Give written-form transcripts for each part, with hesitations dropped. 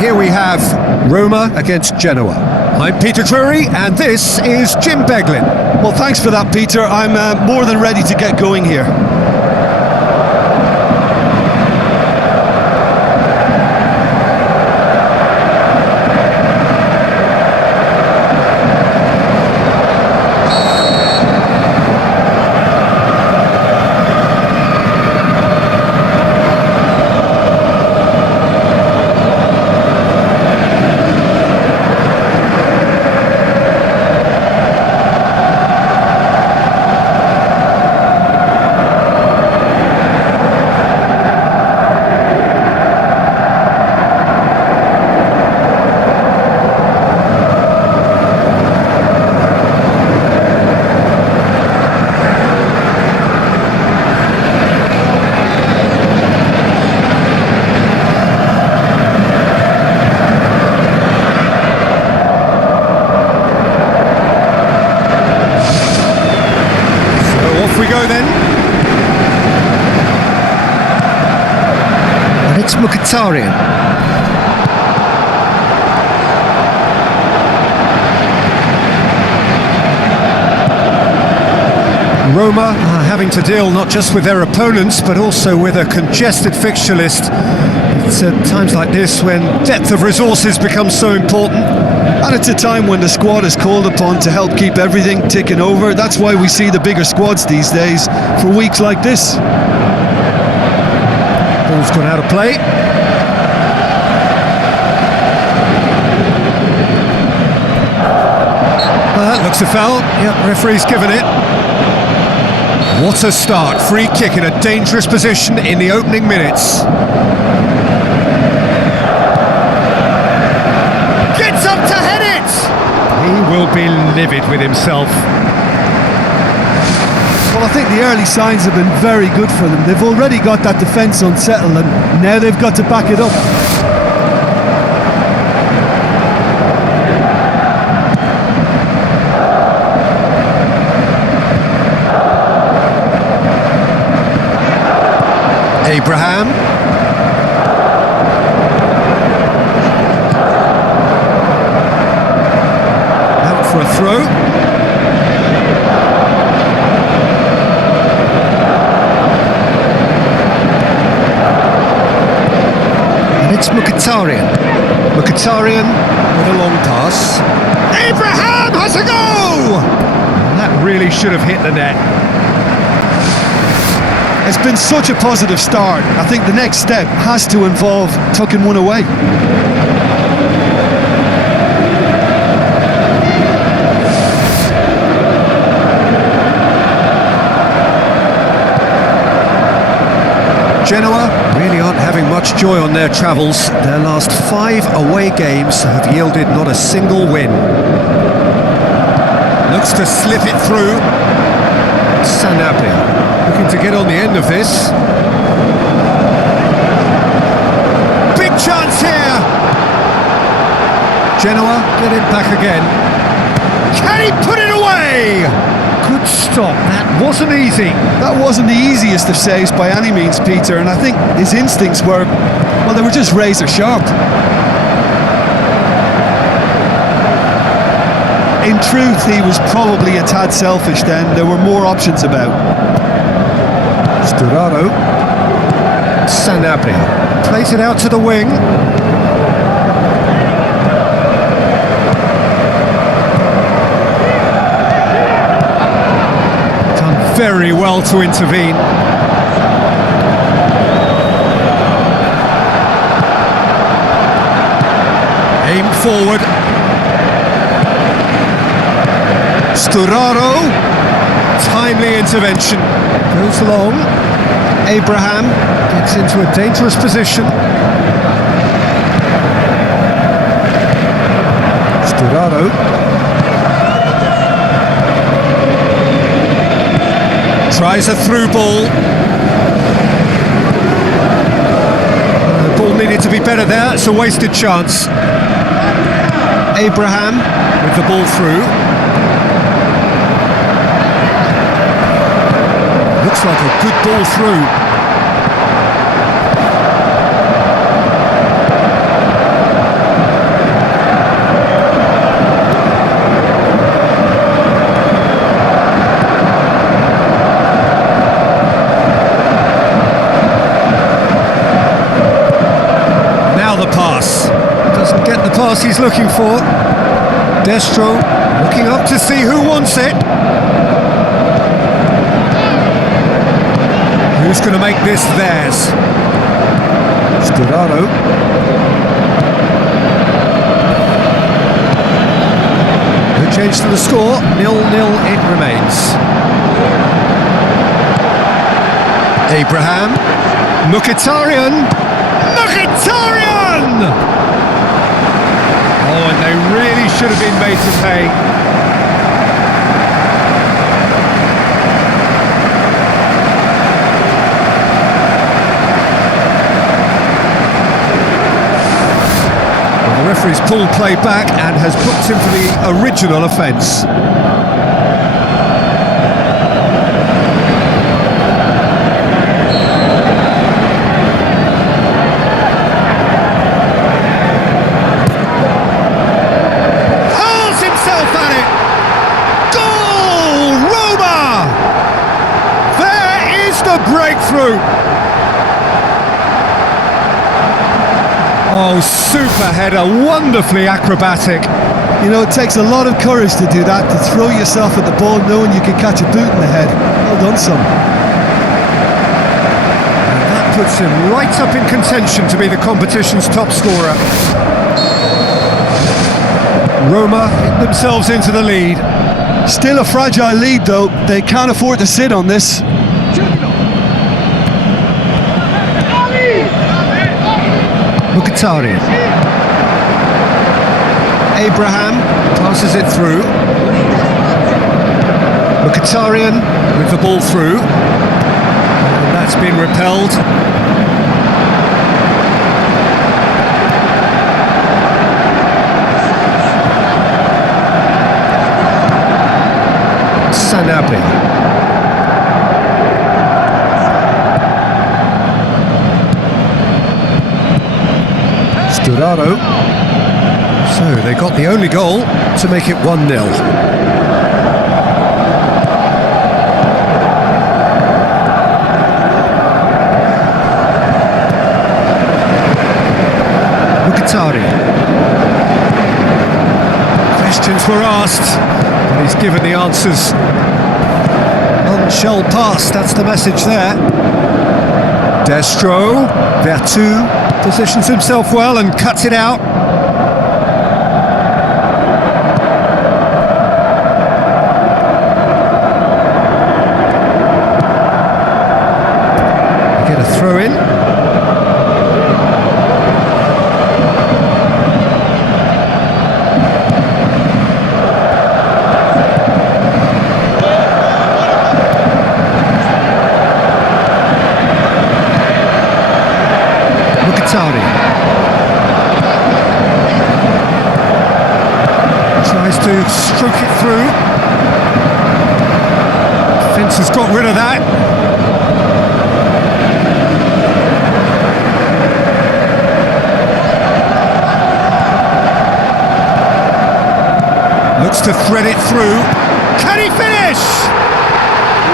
here we have Roma against Genoa. I'm Peter Drury, and this is Jim Beglin. Well, thanks for that, Peter. I'm more than ready to get going here. We go then. And it's Mkhitaryan. Roma are having to deal not just with their opponents but also with a congested fixture list. It's at times like this when depth of resources becomes so important. And it's a time when the squad is called upon to help keep everything ticking over. That's why we see the bigger squads these days for weeks like this. Ball's gone out of play. Well, that looks a foul. Yep, referee's given it. What a start. Free kick in a dangerous position in the opening minutes. Gets up to head it! He will be livid with himself. Well, I think the early signs have been very good for them. They've already got that defence unsettled and now they've got to back it up. Abraham. Out for a throw. And it's Mkhitaryan. Mkhitaryan with a long pass. Abraham has a go! That really should have hit the net. It's been such a positive start. I think the next step has to involve tucking one away. Genoa really aren't having much joy on their travels. Their last 5 away games have yielded not a single win. Looks to slip it through. Sanabria looking to get on the end of this. Big chance here. Genoa get it back again. Can he put it away? Good stop. That wasn't easy. That wasn't the easiest of saves by any means, Peter, and I think his instincts were, well, they were just razor sharp. In truth, he was probably a tad selfish then. There were more options about. Sturaro. Sanabria plays it out to the wing. Done very well to intervene. Aim forward. Sturaro, timely intervention, goes long. Abraham gets into a dangerous position. Sturaro. Tries a through ball. The ball needed to be better there, it's a wasted chance. Abraham with the ball through. Looks like a good ball through. Another pass. Doesn't get the pass he's looking for. Destro looking up to see who wants it. Who's going to make this theirs? Sturaro. No change to the score. 0-0 it remains. Abraham. Mkhitaryan. Oh, and they really should have been made to pay. Well, the referee's pulled play back and has booked him for the original offence. Breakthrough. Oh, super header, wonderfully acrobatic. You know, it takes a lot of courage to do that, to throw yourself at the ball knowing you can catch a boot in the head. Well done, son. And that puts him right up in contention to be the competition's top scorer. Roma hit themselves into the lead. Still a fragile lead though, they can't afford to sit on this. Mkhitaryan. Abraham passes it through. Mkhitaryan with the ball through. And that's been repelled. Sanabi. Sturaro. So they got the only goal to make it 1-0. Mkhitaryan. Questions were asked, but he's given the answers. None shall pass, that's the message there. Destro, Vertu. Positions himself well and cuts it out. Get a throw in. Tries to stroke it through. Fence has got rid of that. Looks to thread it through. Can he finish?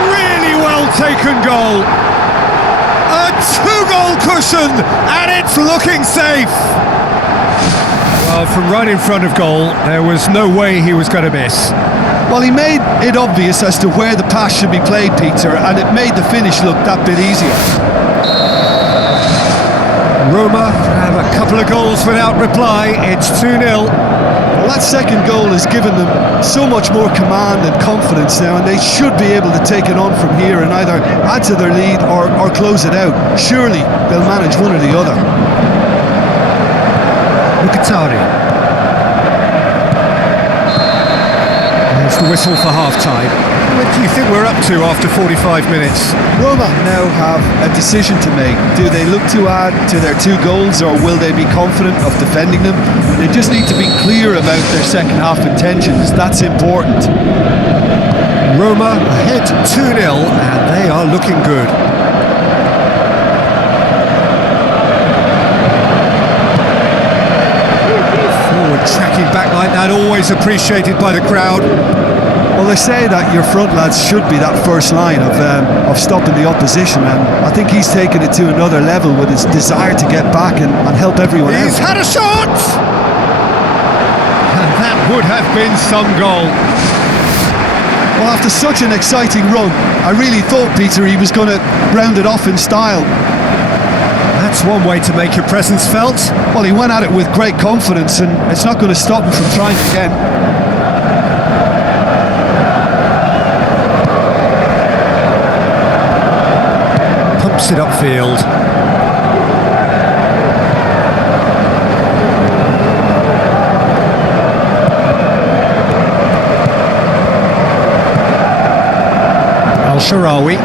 Really well taken goal. A 2-goal cushion, and it's looking safe. Well, from right in front of goal, there was no way he was going to miss. Well, he made it obvious as to where the pass should be played, Peter, and it made the finish look that bit easier. Roma have a couple of goals without reply. It's 2-0. Well, that second goal has given them so much more command and confidence now, and they should be able to take it on from here and either add to their lead or close it out. Surely they'll manage one or the other. Mkhitaryan. There's the whistle for half-time. What do you think we're up to after 45 minutes? Roma now have a decision to make. Do they look to add to their 2 goals, or will they be confident of defending them? They just need to be clear about their second half intentions. That's important. Roma ahead 2-0 and they are looking good. Forward tracking back like that, always appreciated by the crowd. Well, they say that your front lads should be that first line of stopping the opposition, and I think he's taken it to another level with his desire to get back and help everyone out. He's had a shot! And that would have been some goal. Well, after such an exciting run, I really thought, Peter, he was going to round it off in style. That's one way to make your presence felt. Well, he went at it with great confidence, and it's not going to stop him from trying again. Pumps it upfield. Al-Sharawi.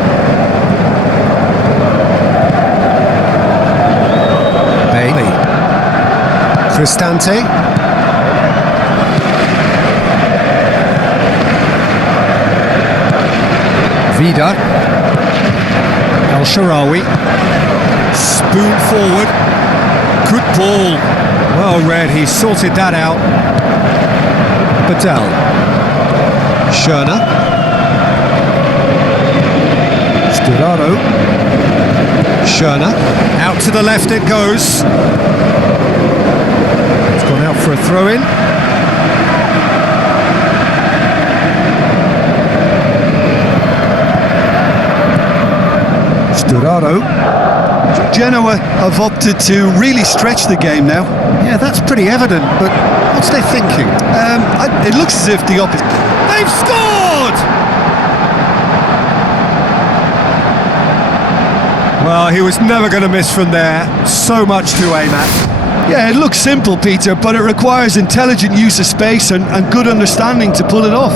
Bailey. Cristante. Vida. Al-Sharawi. Spoon forward. Good ball. Well read, he sorted that out. Patel. Schöner. Sturaro. Schöner. Out to the left it goes. It's gone out for a throw-in. Sturaro. Genoa have opted to really stretch the game now. Yeah, that's pretty evident, but what's they thinking? It looks as if the opposition... They've scored! Well, he was never going to miss from there. So much to aim at. Yeah, it looks simple, Peter, but it requires intelligent use of space and good understanding to pull it off.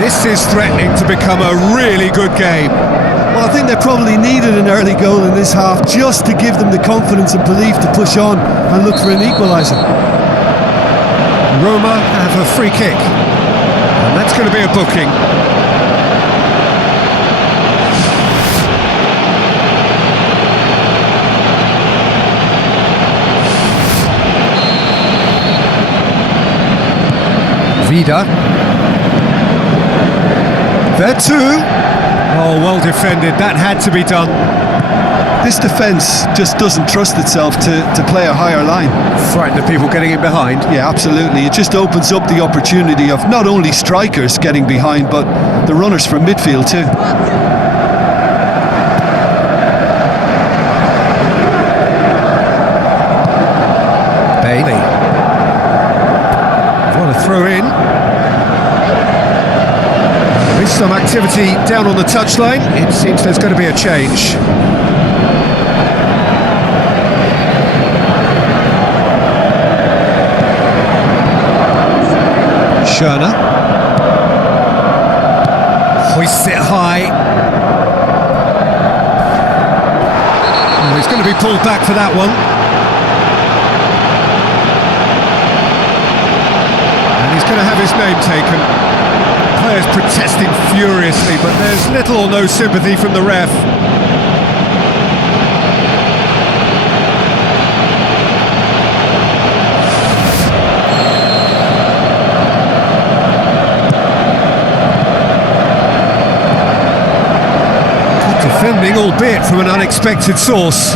This is threatening to become a really good game. Well, I think they probably needed an early goal in this half just to give them the confidence and belief to push on and look for an equaliser. Roma have a free kick, and that's going to be a booking. Vida. There too. Oh, well defended. That had to be done. This defence just doesn't trust itself to play a higher line. Frightened of people getting in behind. Yeah, absolutely. It just opens up the opportunity of not only strikers getting behind, but the runners from midfield too. Bailey. What a throw in. There's some activity down on the touchline. It seems there's going to be a change. Schöner. Hoists it high. Oh, he's going to be pulled back for that one. And he's going to have his name taken. Players protesting furiously, but there's little or no sympathy from the ref. Defending, albeit from an unexpected source.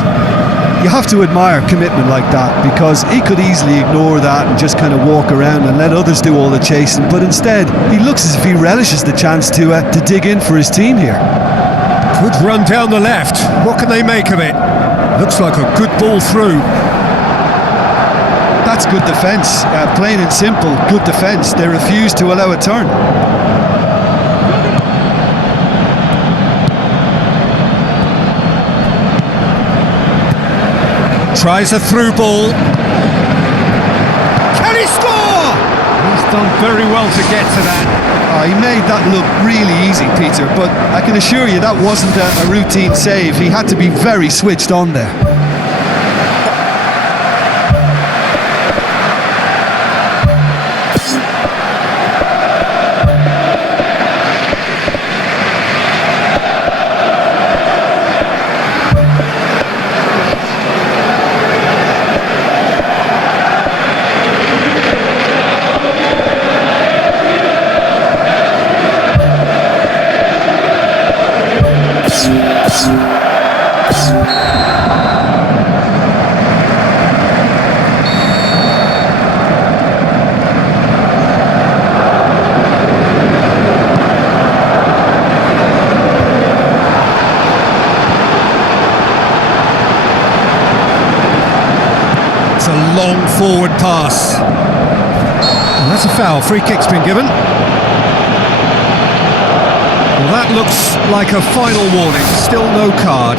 You have to admire commitment like that, because he could easily ignore that and just kind of walk around and let others do all the chasing, but instead he looks as if he relishes the chance to dig in for his team here. Good run down the left. What can they make of it? Looks like a good ball through. That's good defence, plain and simple, good defence. They refuse to allow a turn. Tries a through ball. Can he score? He's done very well to get to that. He made that look really easy, Peter, but I can assure you that wasn't a routine save. He had to be very switched on there. It's a long forward pass. And that's a foul. Free kick's been given. Well, that looks like a final warning. Still no card.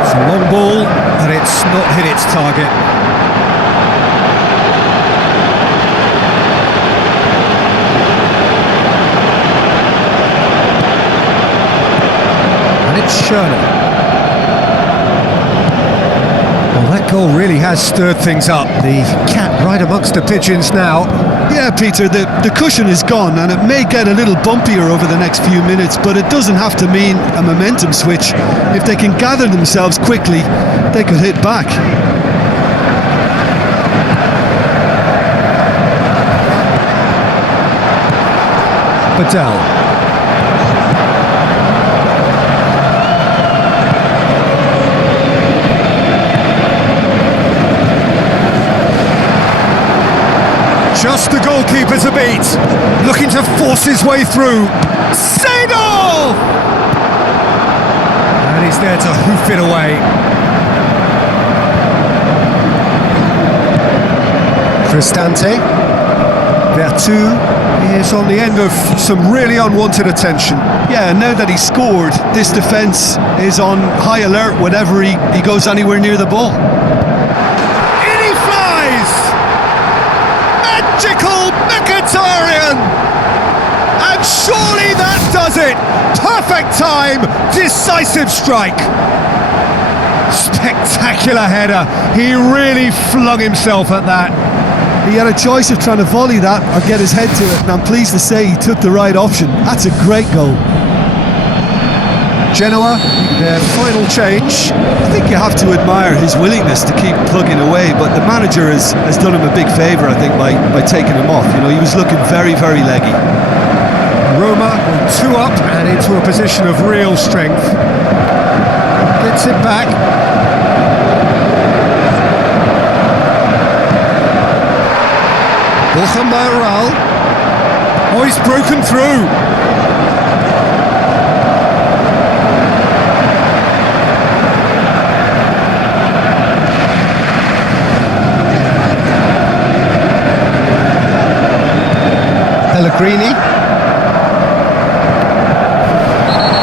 It's a long ball, and it's not hit its target. Schöner. Well, that goal really has stirred things up. The cat right amongst the pigeons now. Yeah, Peter, the cushion is gone, and it may get a little bumpier over the next few minutes, but it doesn't have to mean a momentum switch. If they can gather themselves quickly, they could hit back. Badal. Just the goalkeeper's a beat, looking to force his way through. Seedorf! And he's there to hoof it away. Cristante. Vertu is on the end of some really unwanted attention. Yeah, and now that he's scored, this defence is on high alert whenever he goes anywhere near the ball. Magical Mkhitaryan! And surely that does it! Perfect time, decisive strike! Spectacular header, he really flung himself at that. He had a choice of trying to volley that or get his head to it, and I'm pleased to say he took the right option. That's a great goal. Genoa, their final change. I think you have to admire his willingness to keep plugging away, but the manager has done him a big favour, I think, by taking him off. You know, he was looking very, very leggy. Roma were 2 up and into a position of real strength. Gets it back. Buildup. Oh, he's broken through. Pellegrini.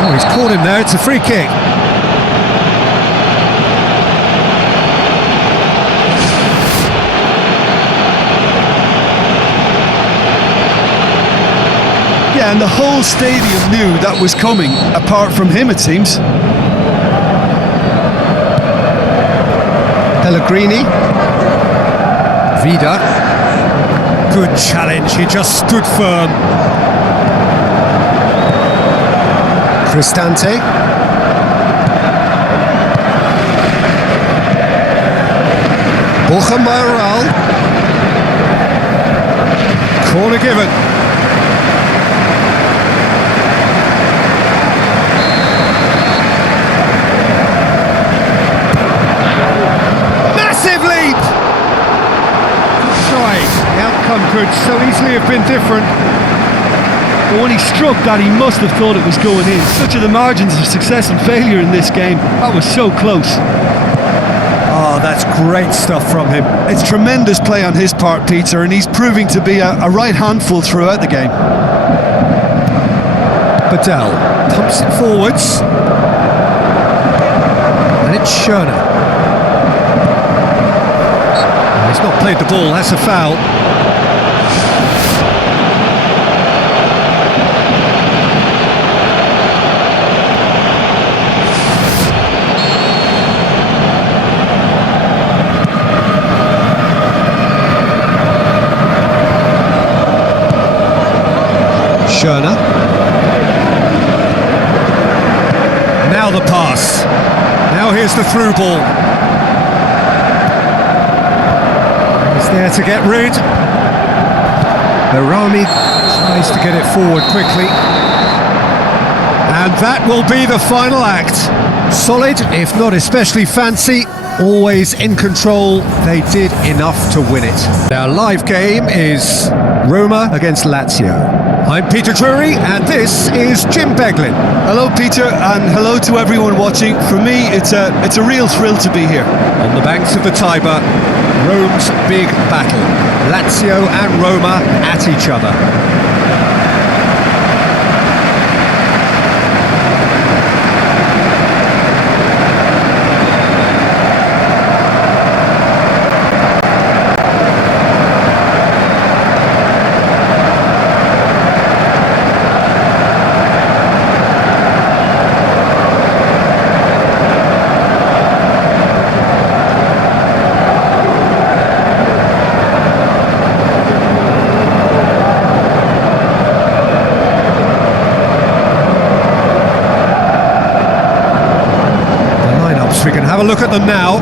Oh, he's caught him there, it's a free kick. Yeah, and the whole stadium knew that was coming, apart from him, it seems. Pellegrini. Vida. Good challenge, he just stood firm. Cristante. Buildup. Corner given. Massive lead! The outcome could so easily have been different. But when he struck that, he must have thought it was going in. Such are the margins of success and failure in this game. That was so close. Oh, that's great stuff from him. It's tremendous play on his part, Peter, and he's proving to be a right handful throughout the game. Badal pumps it forwards. And it's Schöner. He's not played the ball, that's a foul. Schöner. Now the pass. Now here's the through ball. there to get rid. Rami tries to get it forward quickly. And that will be the final act. Solid, if not especially fancy, always in control. They did enough to win it. Our live game is Roma against Lazio. I'm Peter Drury, and this is Jim Beglin. Hello, Peter, and hello to everyone watching. For me, it's a real thrill to be here. On the banks of the Tiber, Rome's big battle. Lazio and Roma at each other. We can have a look at them now.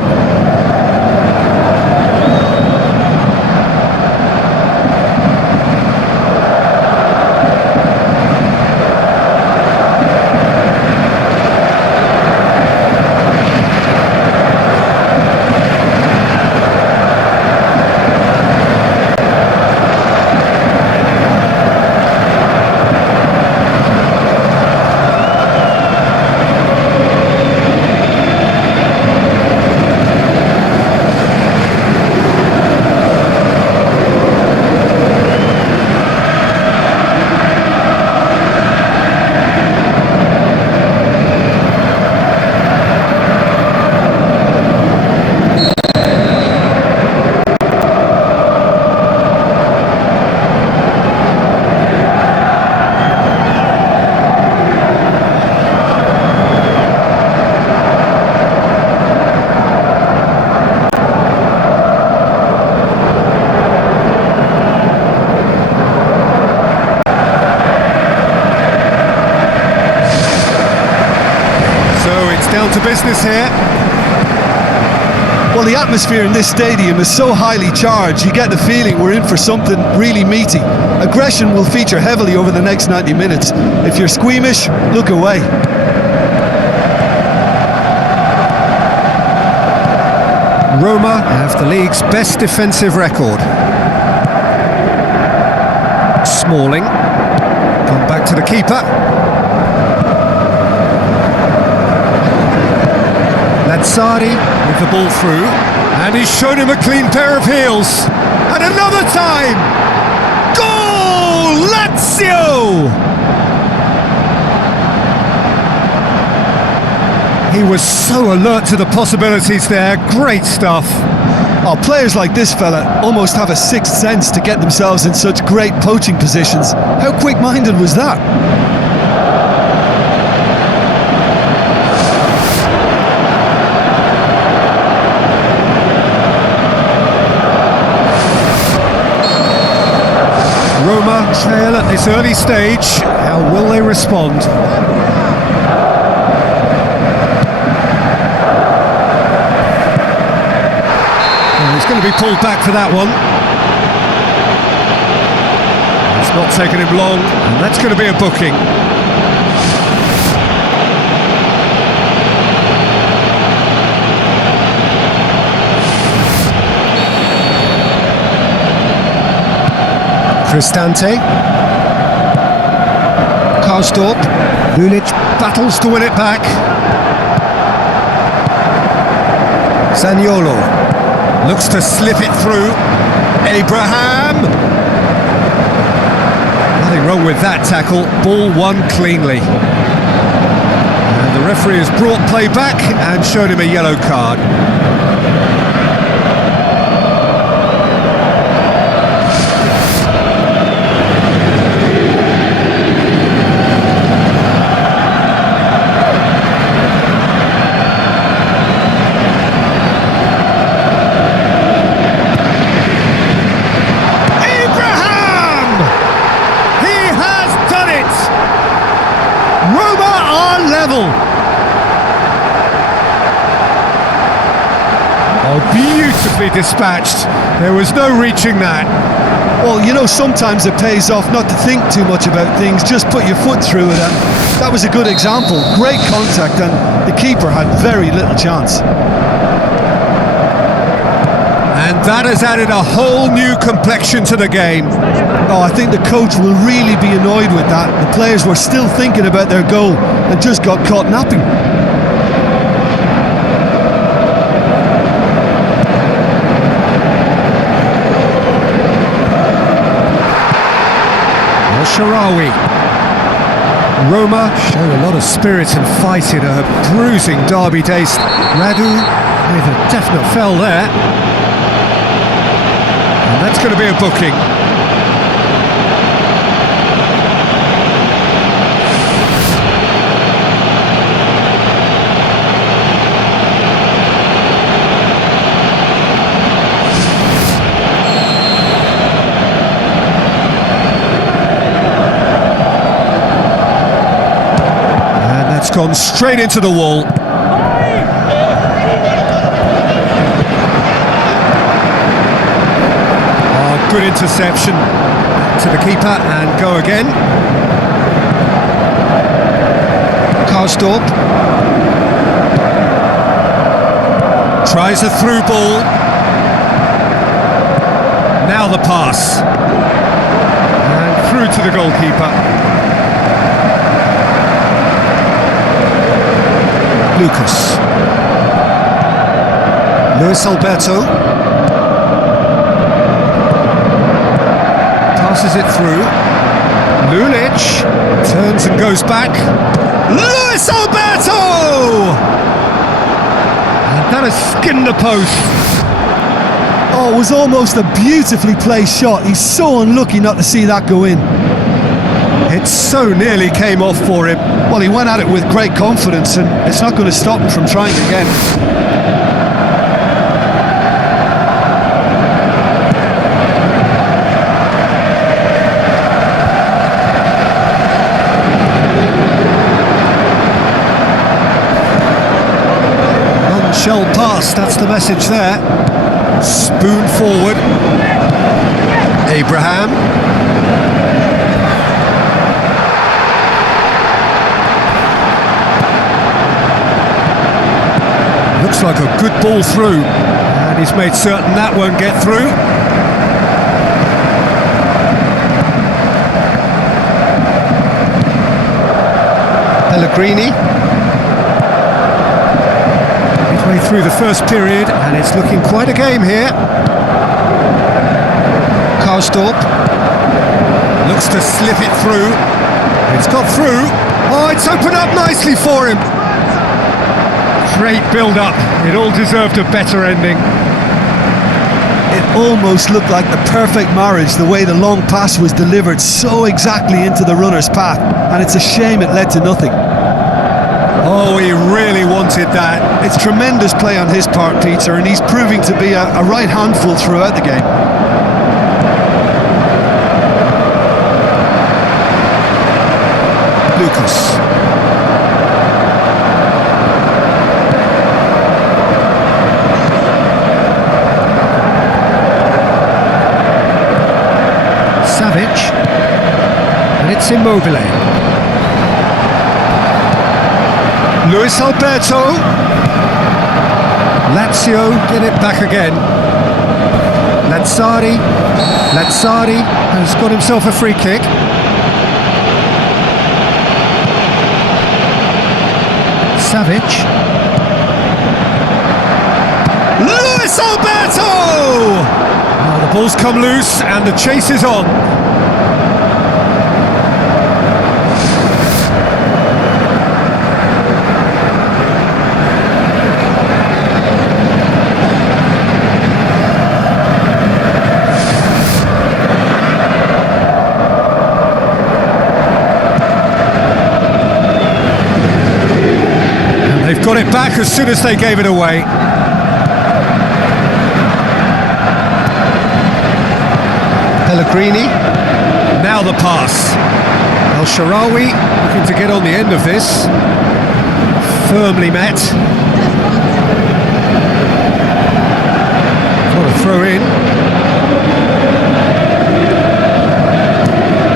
Down to business here. Well, the atmosphere in this stadium is so highly charged, you get the feeling we're in for something really meaty. Aggression will feature heavily over the next 90 minutes. If you're squeamish, look away. Roma have the league's best defensive record. Smalling. Come back to the keeper. Serie with the ball through, and he's shown him a clean pair of heels. And another time! Goal! Lazio! He was so alert to the possibilities there. Great stuff. Oh, players like this fella almost have a sixth sense to get themselves in such great poaching positions. How quick-minded was that? Roma trail at this early stage. How will they respond? Well, he's going to be pulled back for that one. It's not taken him long, and that's going to be a booking. Cristante, Karsdorp, Lulic battles to win it back. Zaniolo looks to slip it through. Abraham! Nothing wrong with that tackle, ball won cleanly. And the referee has brought play back and showed him a yellow card. Oh, beautifully dispatched. There was no reaching that. Well, you know, sometimes it pays off not to think too much about things, just put your foot through it, and that was a good example. Great contact, and the keeper had very little chance. And that has added a whole new complexion to the game. Oh, I think the coach will really be annoyed with that. The players were still thinking about their goal and just got caught napping. Sharawi. Roma show a lot of spirit and fight in a bruising derby days. Radu with a definite fell there. And that's going to be a booking. Gone straight into the wall. Oh, good interception to the keeper, and go again. Karsdorp tries a through ball. Now the pass, and through to the goalkeeper. Lucas. Luis Alberto passes it through. Lulic turns and goes back. Luis Alberto! And that has skinned the post. Oh, it was almost a beautifully placed shot. He's so unlucky not to see that go in. It so nearly came off for him. Well, he went at it with great confidence, and it's not going to stop him from trying again. None shall pass, that's the message there. Spoon forward. Abraham. Looks like a good ball through, and he's made certain that won't get through. Pellegrini. Midway through the first period, and it's looking quite a game here. Karsdorp looks to slip it through. It's got through. Oh, it's opened up nicely for him. Great build-up. It all deserved a better ending. It almost looked like the perfect marriage, the way the long pass was delivered so exactly into the runner's path, and it's a shame it led to nothing. Oh, he really wanted that. It's tremendous play on his part, Peter, and he's proving to be a right handful throughout the game. Lucas. And it's Immobile. Luis Alberto. Lazio get it back again. Lazzari has got himself a free kick. Savic. Luis Alberto! Now the ball's come loose and the chase is on. They've got it back as soon as they gave it away. Pellegrini. Now the pass. El Shaarawy looking to get on the end of this. Firmly met. throw in.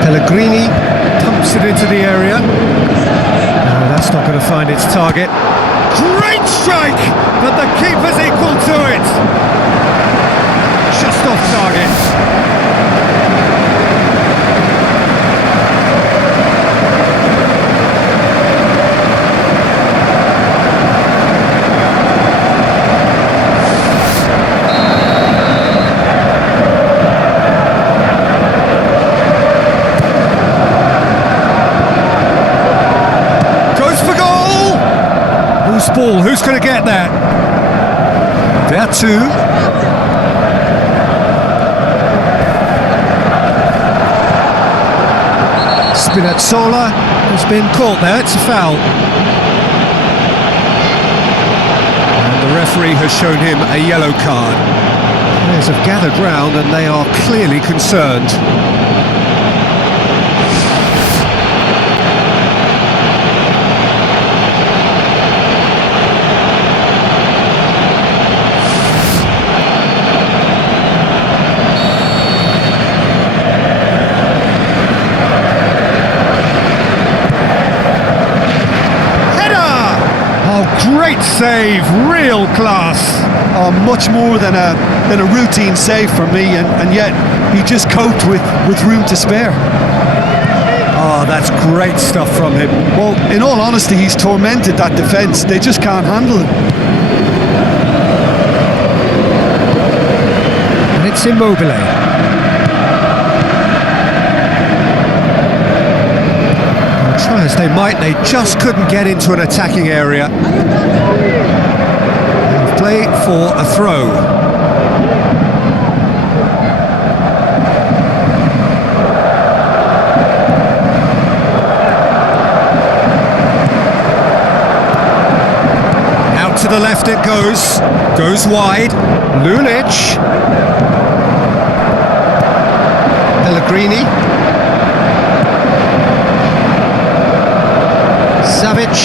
Pellegrini pumps it into the area. No, that's not going to find its target. Great strike, but the keeper's equal to it. Just off target. Ball, who's going to get that? There too. Spinazzola has been caught there, it's a foul. And the referee has shown him a yellow card. Players have gathered round and they are clearly concerned. Great save, real class. Oh, much more than a routine save for me, and yet he just coped with room to spare. Oh, that's great stuff from him. Well, in all honesty, he's tormented that defence. They just can't handle him. And it's Immobile. Try as they might, they just couldn't get into an attacking area. And play for a throw. Out to the left it goes wide. Lulic. Pellegrini. Savic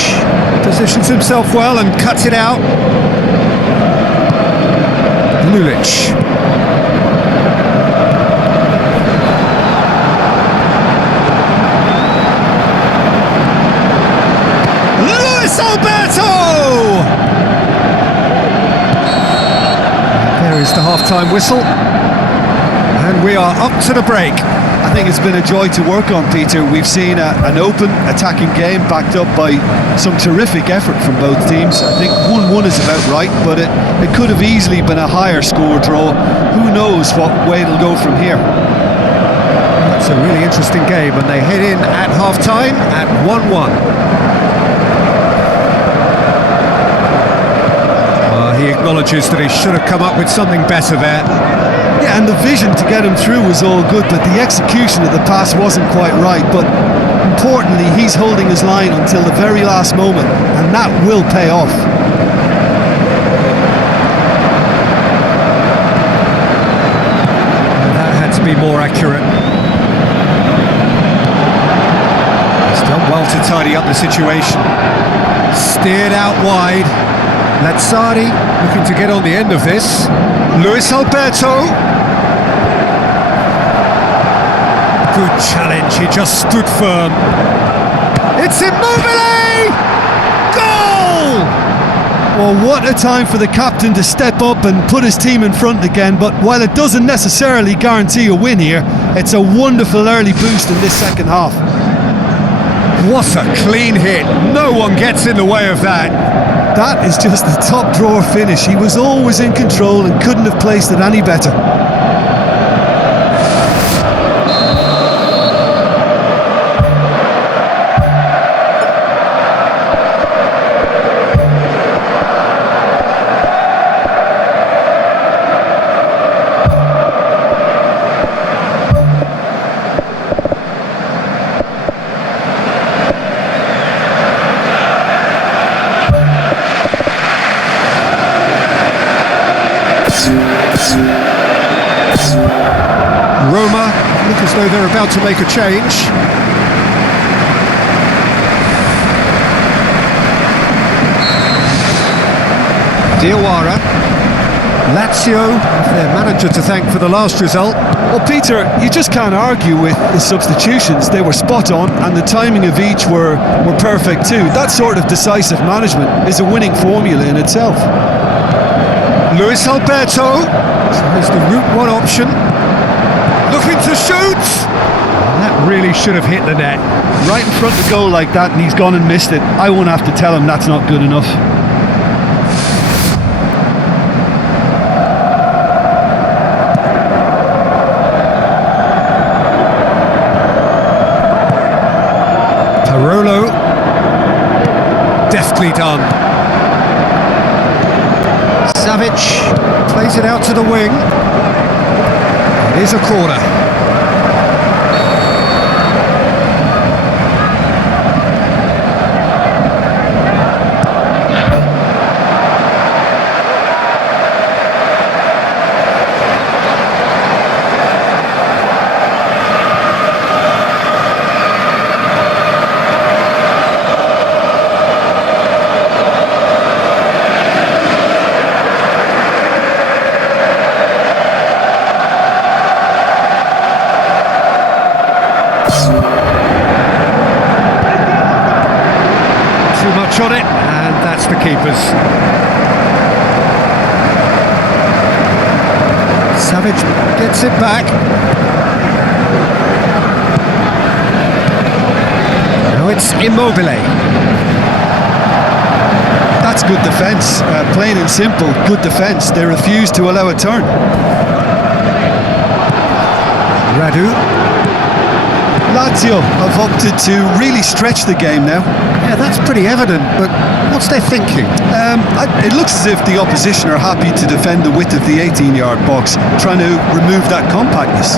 positions himself well and cuts it out. Lulic. Luis Alberto! There is the half-time whistle. And we are up to the break. I think it's been a joy to work on, Peter. We've seen an open, attacking game backed up by some terrific effort from both teams. I think 1-1 is about right, but it could have easily been a higher score draw. Who knows what way it'll go from here. It's a really interesting game, and they head in at half-time at 1-1. He acknowledges that he should have come up with something better there. Yeah, and the vision to get him through was all good, but the execution of the pass wasn't quite right. But importantly, he's holding his line until the very last moment, and that will pay off. That had to be more accurate. He's done well to tidy up the situation. Steered out wide. Lazzari looking to get on the end of this. Luis Alberto. Good challenge, he just stood firm. It's Immobile! Goal! Well, what a time for the captain to step up and put his team in front again. But while it doesn't necessarily guarantee a win here, it's a wonderful early boost in this second half. What a clean hit. No one gets in the way of that. That is just the top drawer finish. He was always in control and couldn't have placed it any better. Roma look as though they're about to make a change. Diawara. Lazio have their manager to thank for the last result. Well, Peter, you just can't argue with the substitutions. They were spot on, and the timing of each were perfect too. That sort of decisive management is a winning formula in itself. Luis Alberto tries the route one option, looking to shoot. That really should have hit the net. Right in front of goal like that, and he's gone and missed it. I won't have to tell him that's not good enough. Parolo, deftly done. Savic plays it out to the wing. It is a corner. Too much on it, and that's the keeper's. Savic gets it back. Now it's Immobile. That's good defence, plain and simple, good defence. They refuse to allow a turn. Radu. Lazio have opted to really stretch the game now. Yeah, that's pretty evident, but what's their thinking? It looks as if the opposition are happy to defend the width of the 18-yard box, trying to remove that compactness.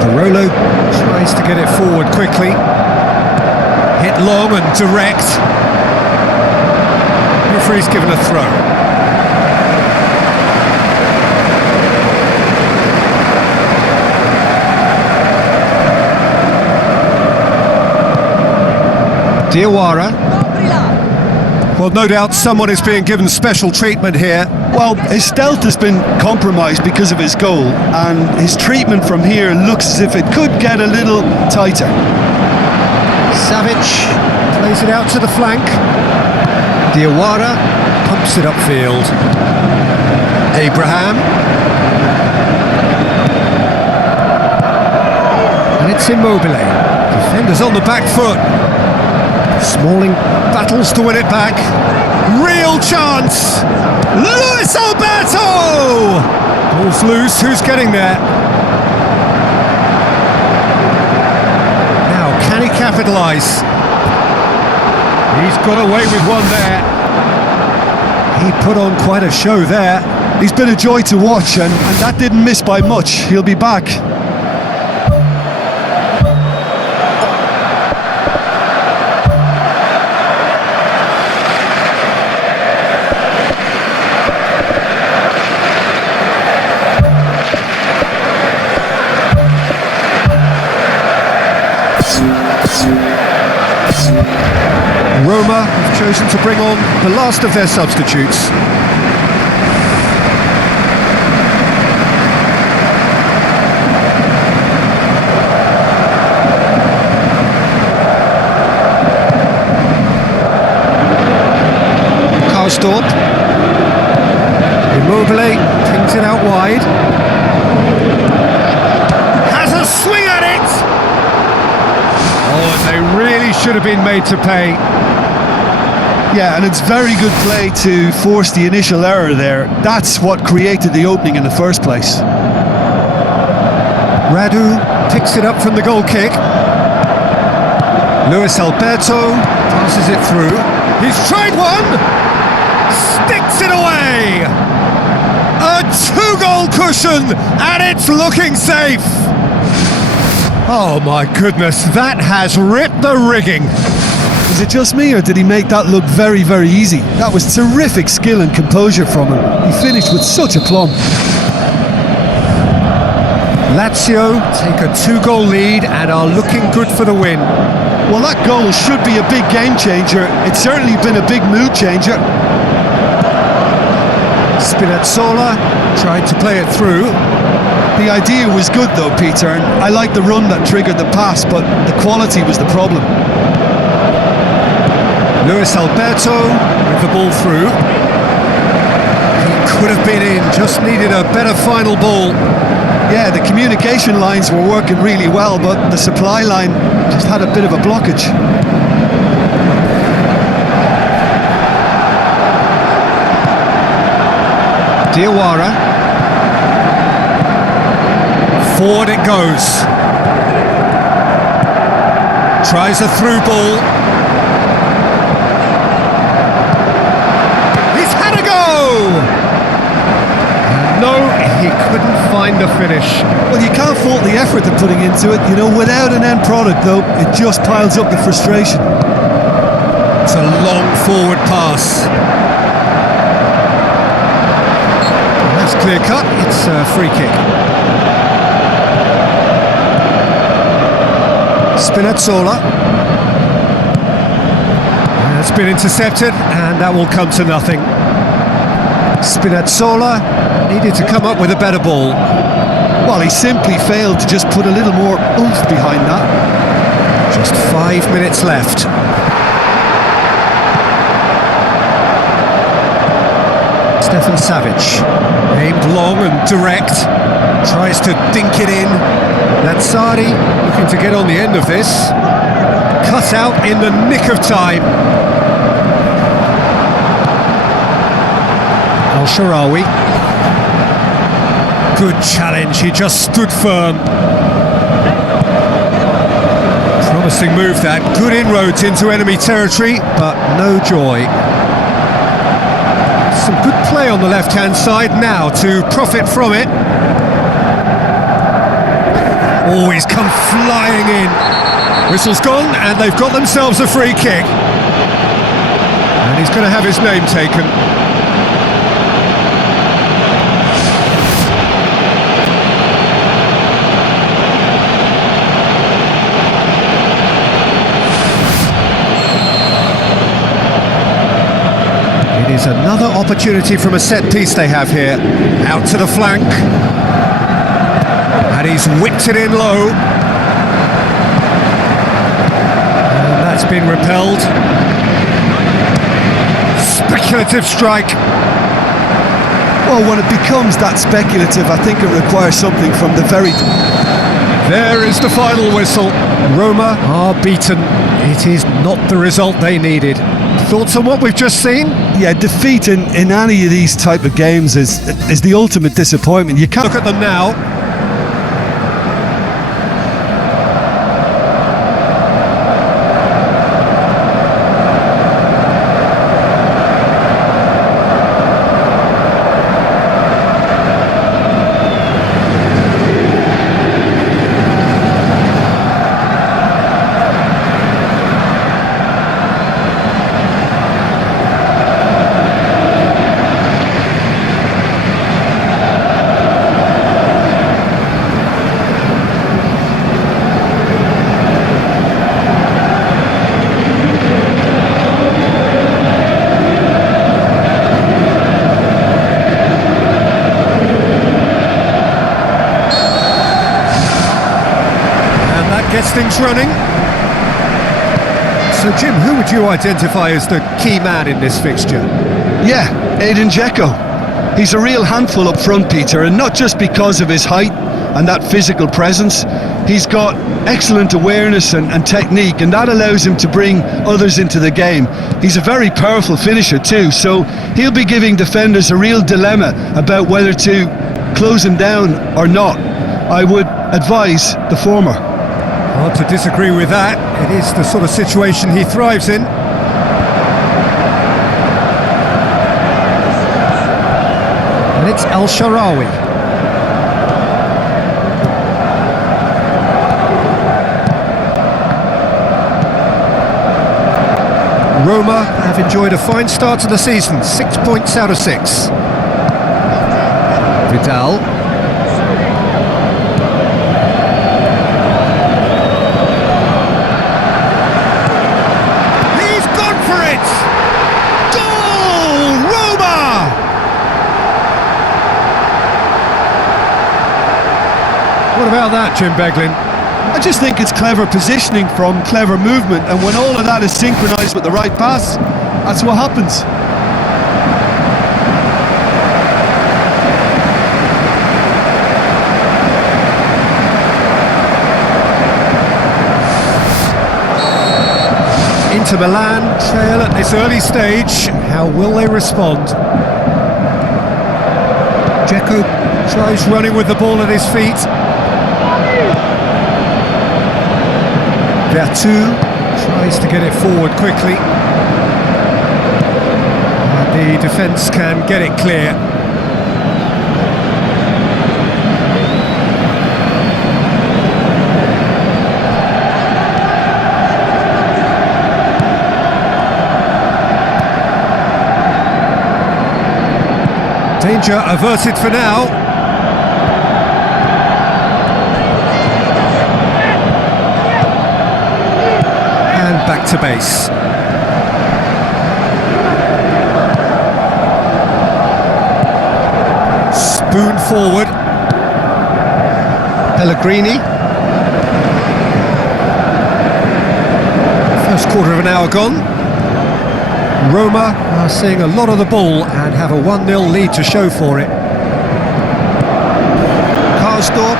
Parolo tries to get it forward quickly. Hit long and direct. Referee's given a throw. Diawara. Well, no doubt someone is being given special treatment here. Well, his stealth has been compromised because of his goal, and his treatment from here looks as if it could get a little tighter. Savic plays it out to the flank. Diawara pumps it upfield. Abraham. And it's Immobile. Defenders on the back foot. Smalling battles to win it back. Real chance! Luis Alberto! Ball's loose, who's getting there? Now, can he capitalise? He's got away with one there. He put on quite a show there. He's been a joy to watch, and that didn't miss by much. He'll be back. Roma have chosen to bring on the last of their substitutes. Karsdorp. Immobile pings it out wide. Has a swing at it! Oh, and they really should have been made to pay. Yeah, and it's very good play to force the initial error there. That's what created the opening in the first place. Radu picks it up from the goal kick. Luis Alberto passes it through. He's tried one! Sticks it away! A two-goal cushion, and it's looking safe! Oh my goodness, that has ripped the rigging. Is it just me, or did he make that look very, very easy? That was terrific skill and composure from him. He finished with such aplomb. Lazio take a two-goal lead and are looking good for the win. Well, that goal should be a big game changer. It's certainly been a big mood changer. Spinazzola tried to play it through. The idea was good though, Peter, and I like the run that triggered the pass, but the quality was the problem. Luis Alberto with the ball through. He could have been in, just needed a better final ball. Yeah, the communication lines were working really well, but the supply line just had a bit of a blockage. Diawara. Forward it goes. Tries a through ball. He's had a go! No, he couldn't find the finish. Well, you can't fault the effort they're putting into it. You know, without an end product, though, it just piles up the frustration. It's a long forward pass. That's clear cut. It's a free kick. Spinazzola. It's been intercepted, and that will come to nothing. Spinazzola needed to come up with a better ball. Well, he simply failed to just put a little more oomph behind that. Just 5 minutes left. Stefan Savic, aimed long and direct, tries to dink it in. Lazzari looking to get on the end of this. Cut out in the nick of time. Al-Sharawi. Good challenge, he just stood firm. Promising move that, good inroads into enemy territory, but no joy. Some good play on the left-hand side now to profit from it. Oh, he's come flying in. Whistle's gone, and they've got themselves a free kick. And he's going to have his name taken. It is another opportunity from a set piece they have here. Out to the flank. And he's whipped it in low. And that's been repelled. Speculative strike. Well, when it becomes that speculative, I think it requires something from the very... There is the final whistle. Roma are beaten. It is not the result they needed. Thoughts on what we've just seen? Yeah, defeat in any of these type of games is the ultimate disappointment. You can't look at them now. Gets things running. So Jim, who would you identify as the key man in this fixture? Yeah, Edin Dzeko. He's a real handful up front, Peter, and not just because of his height and that physical presence. He's got excellent awareness and technique, and that allows him to bring others into the game. He's a very powerful finisher too, so he'll be giving defenders a real dilemma about whether to close him down or not. I would advise the former. Hard to disagree with that. It is the sort of situation he thrives in. And it's Al-Sharawi. Roma have enjoyed a fine start to the season, 6 points out of 6. Vidal. that, Jim Beglin? I just think it's clever positioning from clever movement, and when all of that is synchronised with the right pass, that's what happens. Inter Milan trail at this early stage. How will they respond? Dzeko tries running with the ball at his feet. Vertu tries to get it forward quickly. And the defence can get it clear. Danger averted for now. And back to base. Spoon forward. Pellegrini. First quarter of an hour gone. Roma are seeing a lot of the ball and have a 1-0 lead to show for it. Karsdorp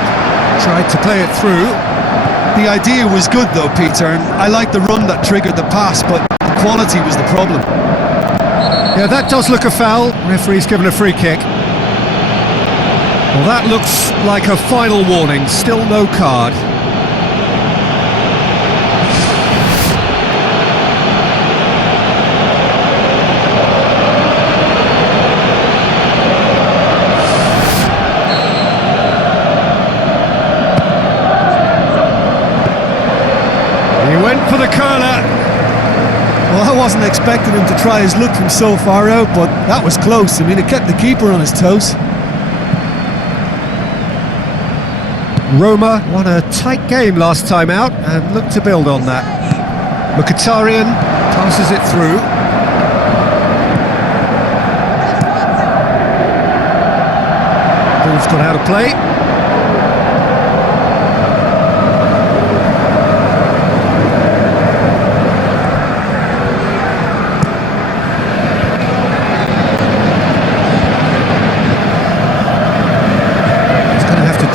tried to play it through. The idea was good though, Peter, and I like the run that triggered the pass, but the quality was the problem. Yeah, that does look a foul. Referee's given a free kick. Well, that looks like a final warning. Still no card. For the curler. Well, I wasn't expecting him to try his luck from so far out, but that was close. I mean, it kept the keeper on his toes. Roma won a tight game last time out and look to build on that. Mkhitaryan passes it through. Ball's gone out of play.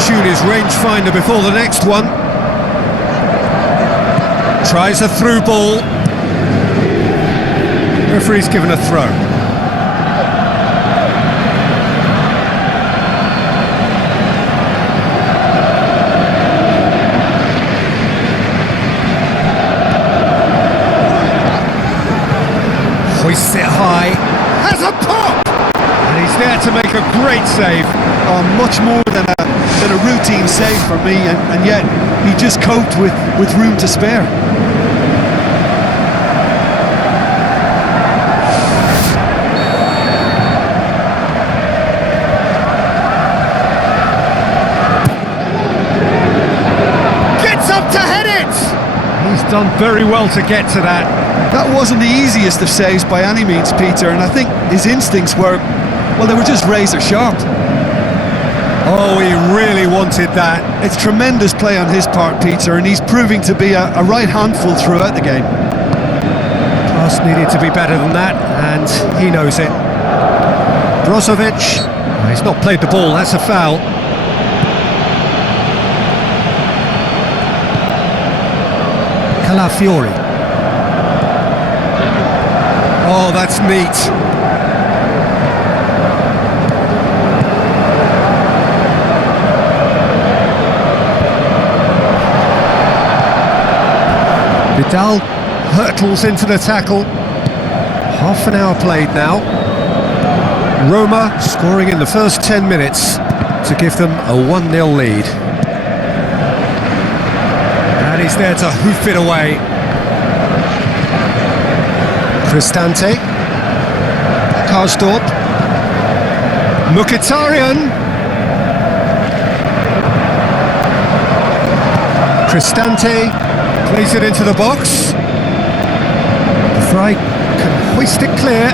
Tune his rangefinder before the next one. Tries a through ball. Referee's given a throw. Hoists it high. Has a pop! And he's there to make a great save. Much more than a routine save for me, and yet he just coped with room to spare. Gets up to head it! He's done very well to get to that. That wasn't the easiest of saves by any means, Peter, and I think his instincts were, well, they were just razor sharp. Oh, he really wanted that. It's tremendous play on his part, Peter, and he's proving to be a right handful throughout the game. Pass needed to be better than that, and he knows it. Brozovic, he's not played the ball, that's a foul. Calafiori. Oh, that's neat. Vidal hurtles into the tackle. Half an hour played now. Roma scoring in the first 10 minutes to give them a 1-0 lead. And he's there to hoof it away. Cristante. Karsdorp. Mkhitaryan. Cristante. Plays it into the box. Fry can hoist it clear.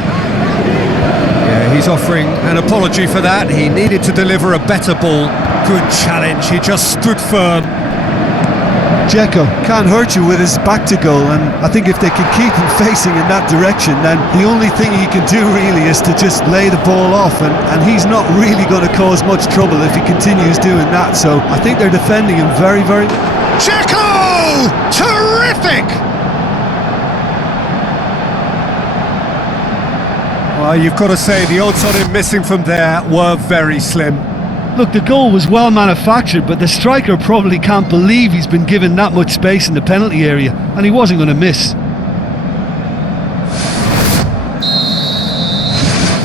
Yeah, he's offering an apology for that. He needed to deliver a better ball. Good challenge, he just stood firm. Dzeko can't hurt you with his back to goal, and I think if they can keep him facing in that direction, then the only thing he can do really is to just lay the ball off, and he's not really going to cause much trouble if he continues doing that. So I think they're defending him very, very... Dzeko! Terrific! Well, you've got to say the odds on him missing from there were very slim. Look, the goal was well manufactured, but the striker probably can't believe he's been given that much space in the penalty area, and he wasn't going to miss.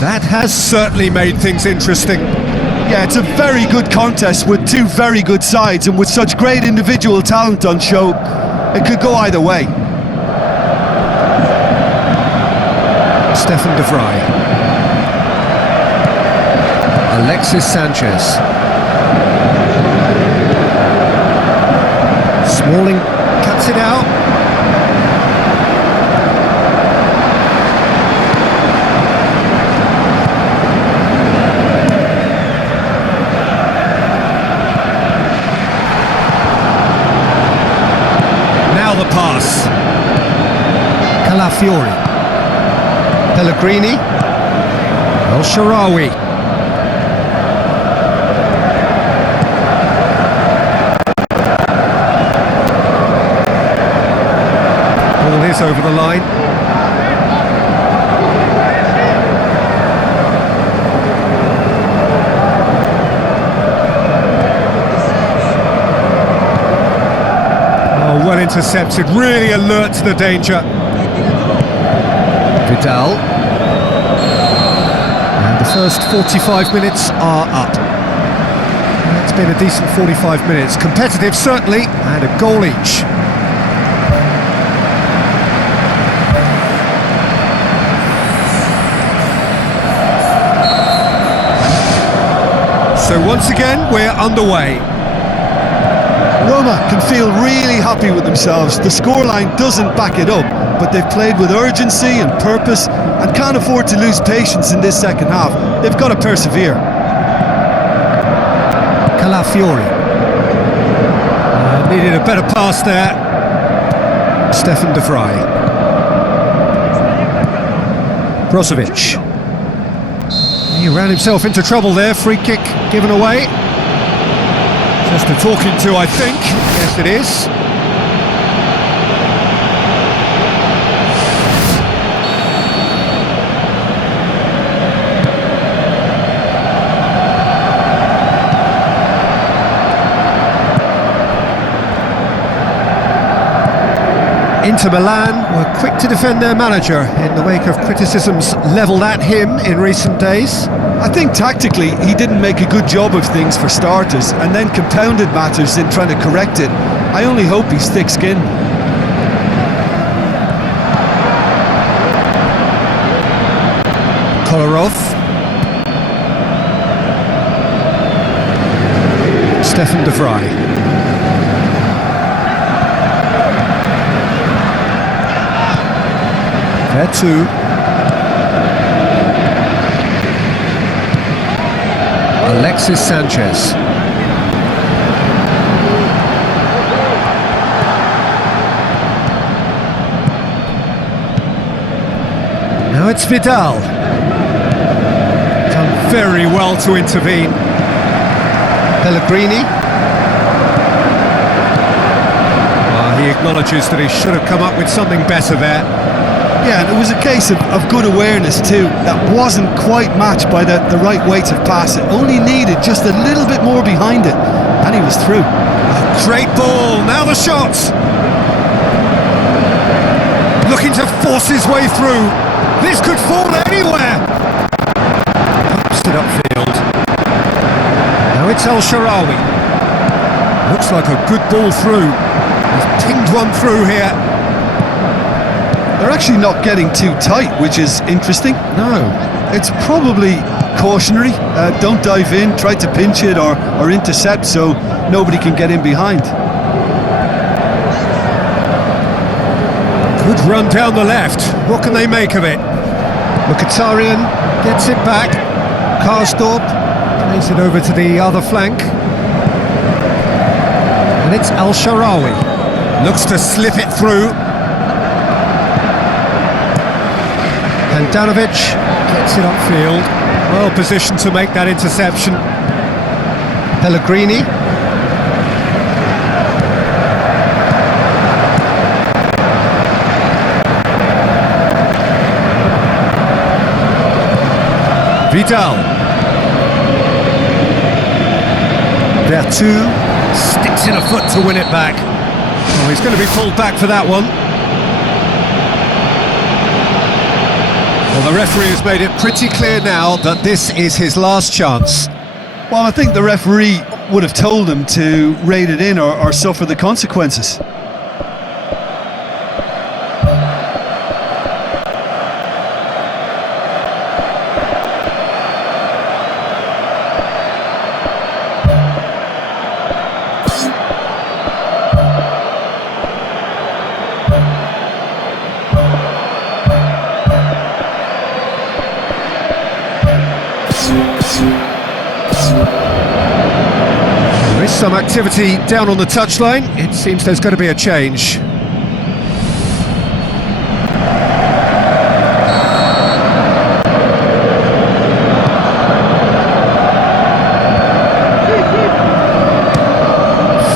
That has certainly made things interesting. Yeah, it's a very good contest with two very good sides, and with such great individual talent on show, it could go either way. Stefan de Vrij. Alexis Sanchez. Smalling cuts it out. Now the pass. Calafiori. Pellegrini. El Shaarawy. Over the line. Oh, well intercepted, really alert to the danger. Vidal. And the first 45 minutes are up. It's been a decent 45 minutes. Competitive, certainly, and a goal each. So once again, we're underway. Roma can feel really happy with themselves. The scoreline doesn't back it up, but they've played with urgency and purpose and can't afford to lose patience in this second half. They've got to persevere. Calafiori. Needed a better pass there. Stefan de Vrij. Brozovic. He ran himself into trouble there, free kick given away. Just a talking to, I think. Yes, it is. Inter Milan were quick to defend their manager in the wake of criticisms levelled at him in recent days. I think tactically he didn't make a good job of things for starters, and then compounded matters in trying to correct it. I only hope he's thick-skinned. Kolarov. Stefan de Vrij. There too. Alexis Sanchez. Now it's Vidal. Done very well to intervene. Pellegrini. He acknowledges that he should have come up with something better there. Yeah, and it was a case of good awareness too. That wasn't quite matched by the right weight of pass. It only needed just a little bit more behind it, and he was through. Great ball, now the shot! Looking to force his way through. This could fall anywhere! Pops it upfield. Now it's El Shaarawy. Looks like a good ball through. He's pinged one through here. They're actually not getting too tight, which is interesting. No. It's probably cautionary. Don't dive in, try to pinch it or intercept so nobody can get in behind. Good run down the left. What can they make of it? Mkhitaryan gets it back. Karsdorp plays it over to the other flank. And it's Al Sharawi. Looks to slip it through. Handanovic gets it upfield. Well positioned to make that interception. Pellegrini. Vidal. Vertu sticks in a foot to win it back. Oh, he's going to be pulled back for that one. Well, the referee has made it pretty clear now that this is his last chance. Well, I think the referee would have told him to rein it in or suffer the consequences. There is some activity down on the touchline. It seems there's going to be a change.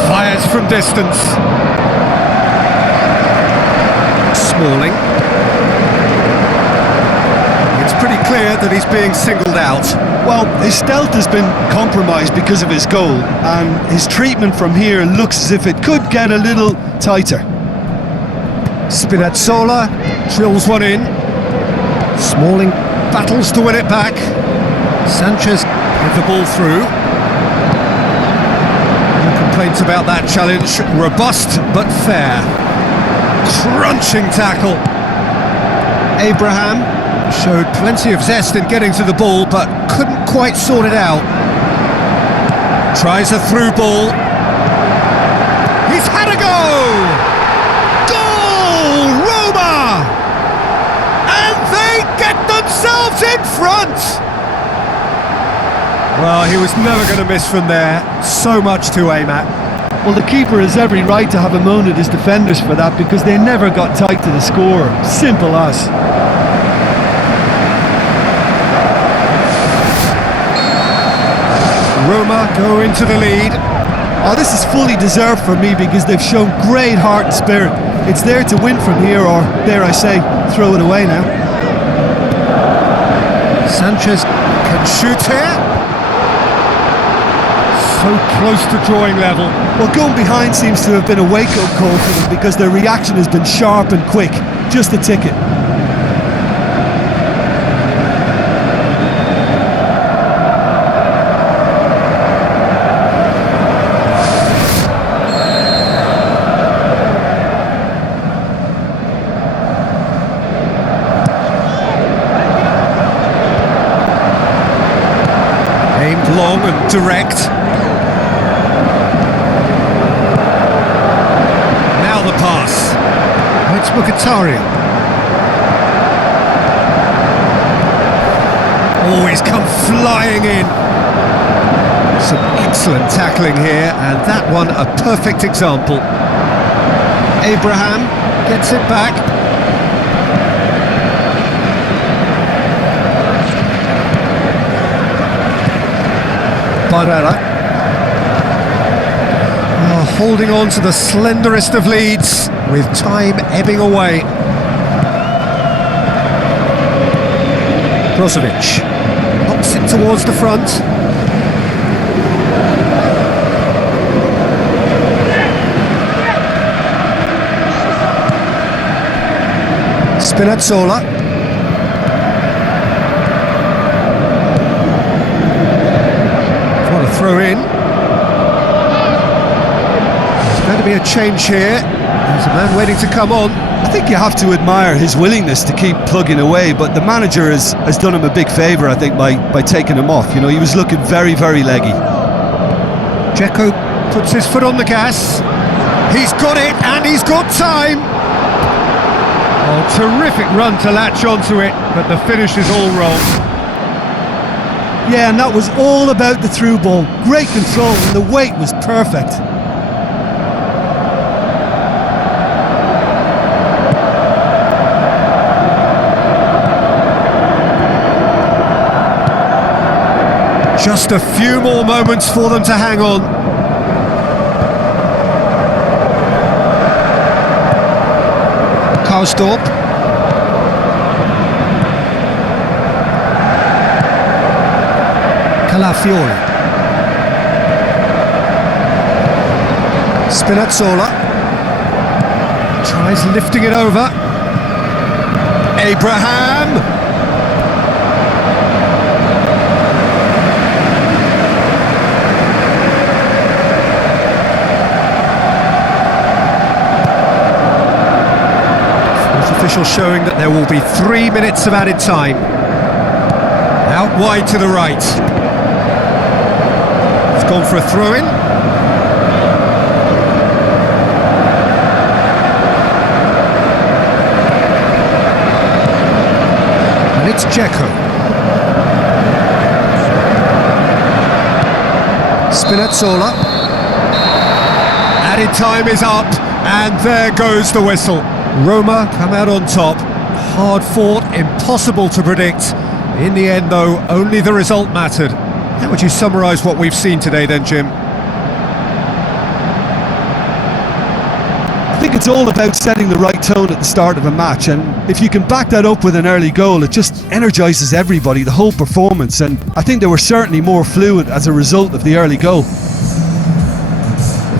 Fires from distance. Smalling. It's pretty clear that he's being singled out. Well, his stealth has been compromised because of his goal, and his treatment from here looks as if it could get a little tighter. Spinazzola drills one in. Smalling battles to win it back. Sanchez with the ball through. No complaints about that challenge. Robust but fair. Crunching tackle. Abraham showed plenty of zest in getting to the ball, but couldn't quite sort it out. Tries a through ball. He's had a go! Goal! Roma! And they get themselves in front! Well, he was never going to miss from there. So much to aim at. Well, the keeper has every right to have a moan at his defenders for that, because they never got tight to the score. Simple as. Roma go into the lead. Oh, this is fully deserved for me because they've shown great heart and spirit. It's there to win from here, or dare I say, throw it away now. Sanchez can shoot here. So close to drawing level. Well, going behind seems to have been a wake-up call for them, because their reaction has been sharp and quick. Just the ticket. Aimed long and direct. Now the pass. It's Mkhitaryan. Oh, he's come flying in. Some excellent tackling here, and that one a perfect example. Abraham gets it back. Barrera. Oh, holding on to the slenderest of leads with time ebbing away. Brozovic knocks it towards the front. Spinazzola. What a throw in. There's going to be a change here. There's a man waiting to come on. I think you have to admire his willingness to keep plugging away, but the manager has done him a big favour, I think, by taking him off. You know, he was looking very, very leggy. Dzeko puts his foot on the gas. He's got it, and he's got time. Oh, terrific run to latch onto it, but the finish is all wrong. Yeah, and that was all about the through ball. Great control, and the weight was perfect. Just a few more moments for them to hang on. Karsdorp. Calafiori. Spinazzola. Tries lifting it over. Abraham. Official showing that there will be 3 minutes of added time. Out wide to the right. It's gone for a throw-in. And it's Dzeko. Spinazzola. Added time is up, and there goes the whistle. Roma come out on top. Hard fought, impossible to predict. In the end, though, only the result mattered. How would you summarise what we've seen today then, Jim? I think it's all about setting the right tone at the start of a match, and if you can back that up with an early goal, it just energises everybody, the whole performance, and I think they were certainly more fluid as a result of the early goal.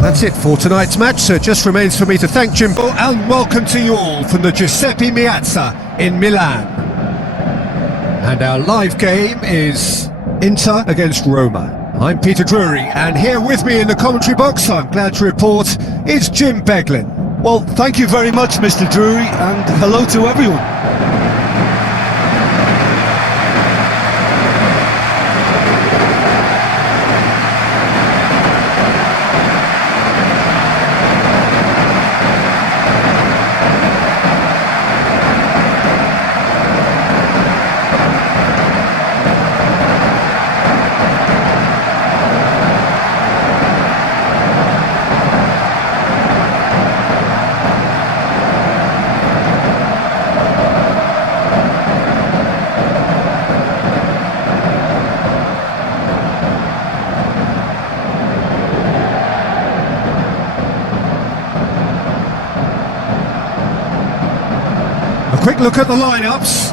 That's it for tonight's match, so it just remains for me to thank Jimbo and welcome to you all from the Giuseppe Meazza in Milan. And our live game is Inter against Roma. I'm Peter Drury, and here with me in the commentary box, I'm glad to report, is Jim Beglin. Well, thank you very much, Mr. Drury, and hello to everyone. A quick look at the lineups.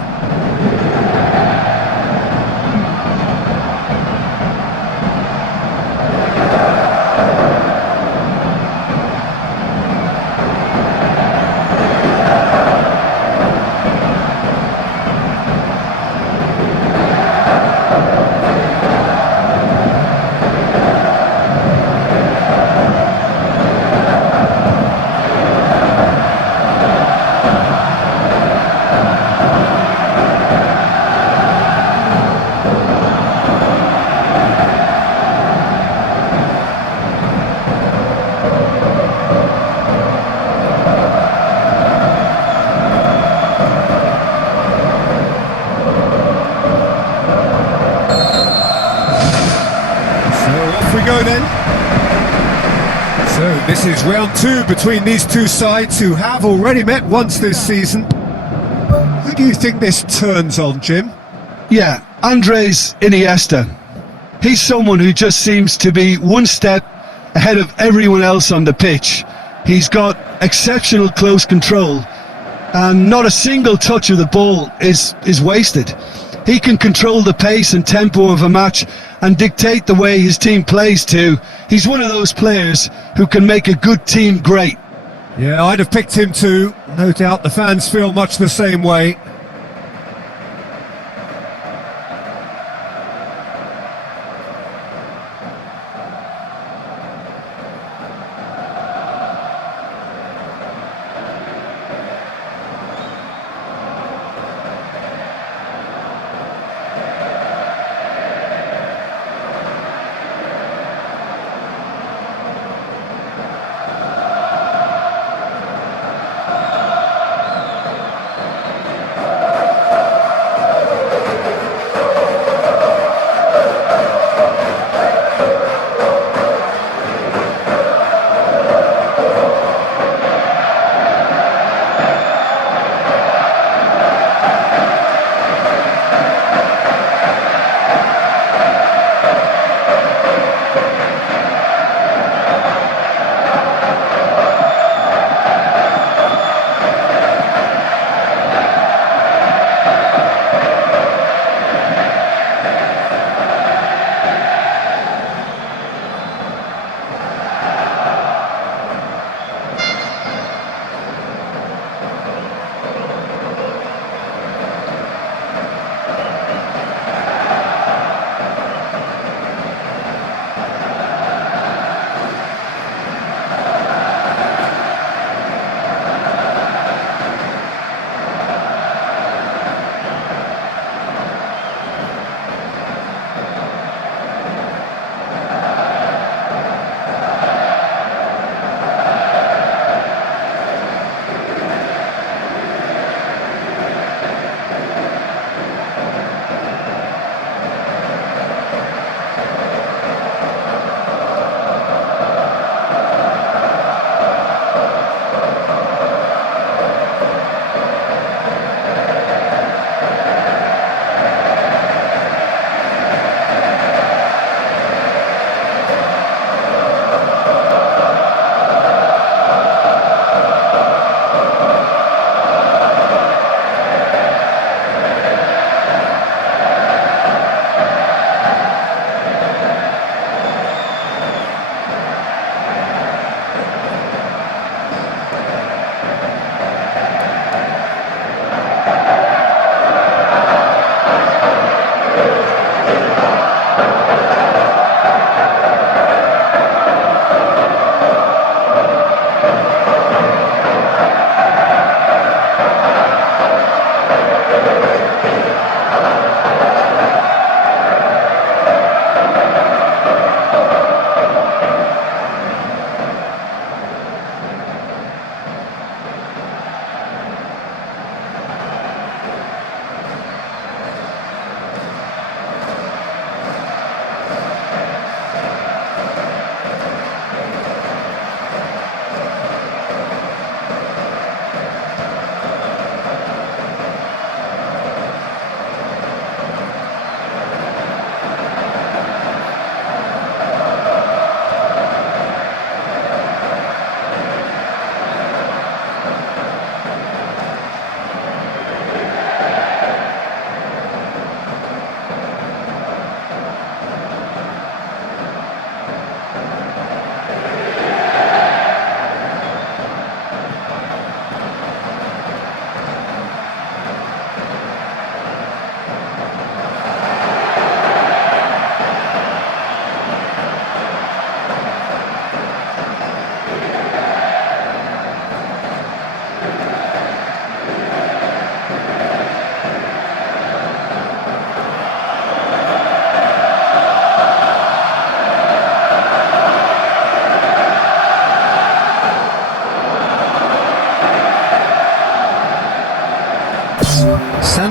Go then. So this is round 2 between these two sides who have already met once this season. Who do you think this turns on, Jim? Yeah, Andres Iniesta. He's someone who just seems to be one step ahead of everyone else on the pitch. He's got exceptional close control, and not a single touch of the ball is wasted. He can control the pace and tempo of a match and dictate the way his team plays too. He's one of those players who can make a good team great. Yeah, I'd have picked him too. No doubt the fans feel much the same way.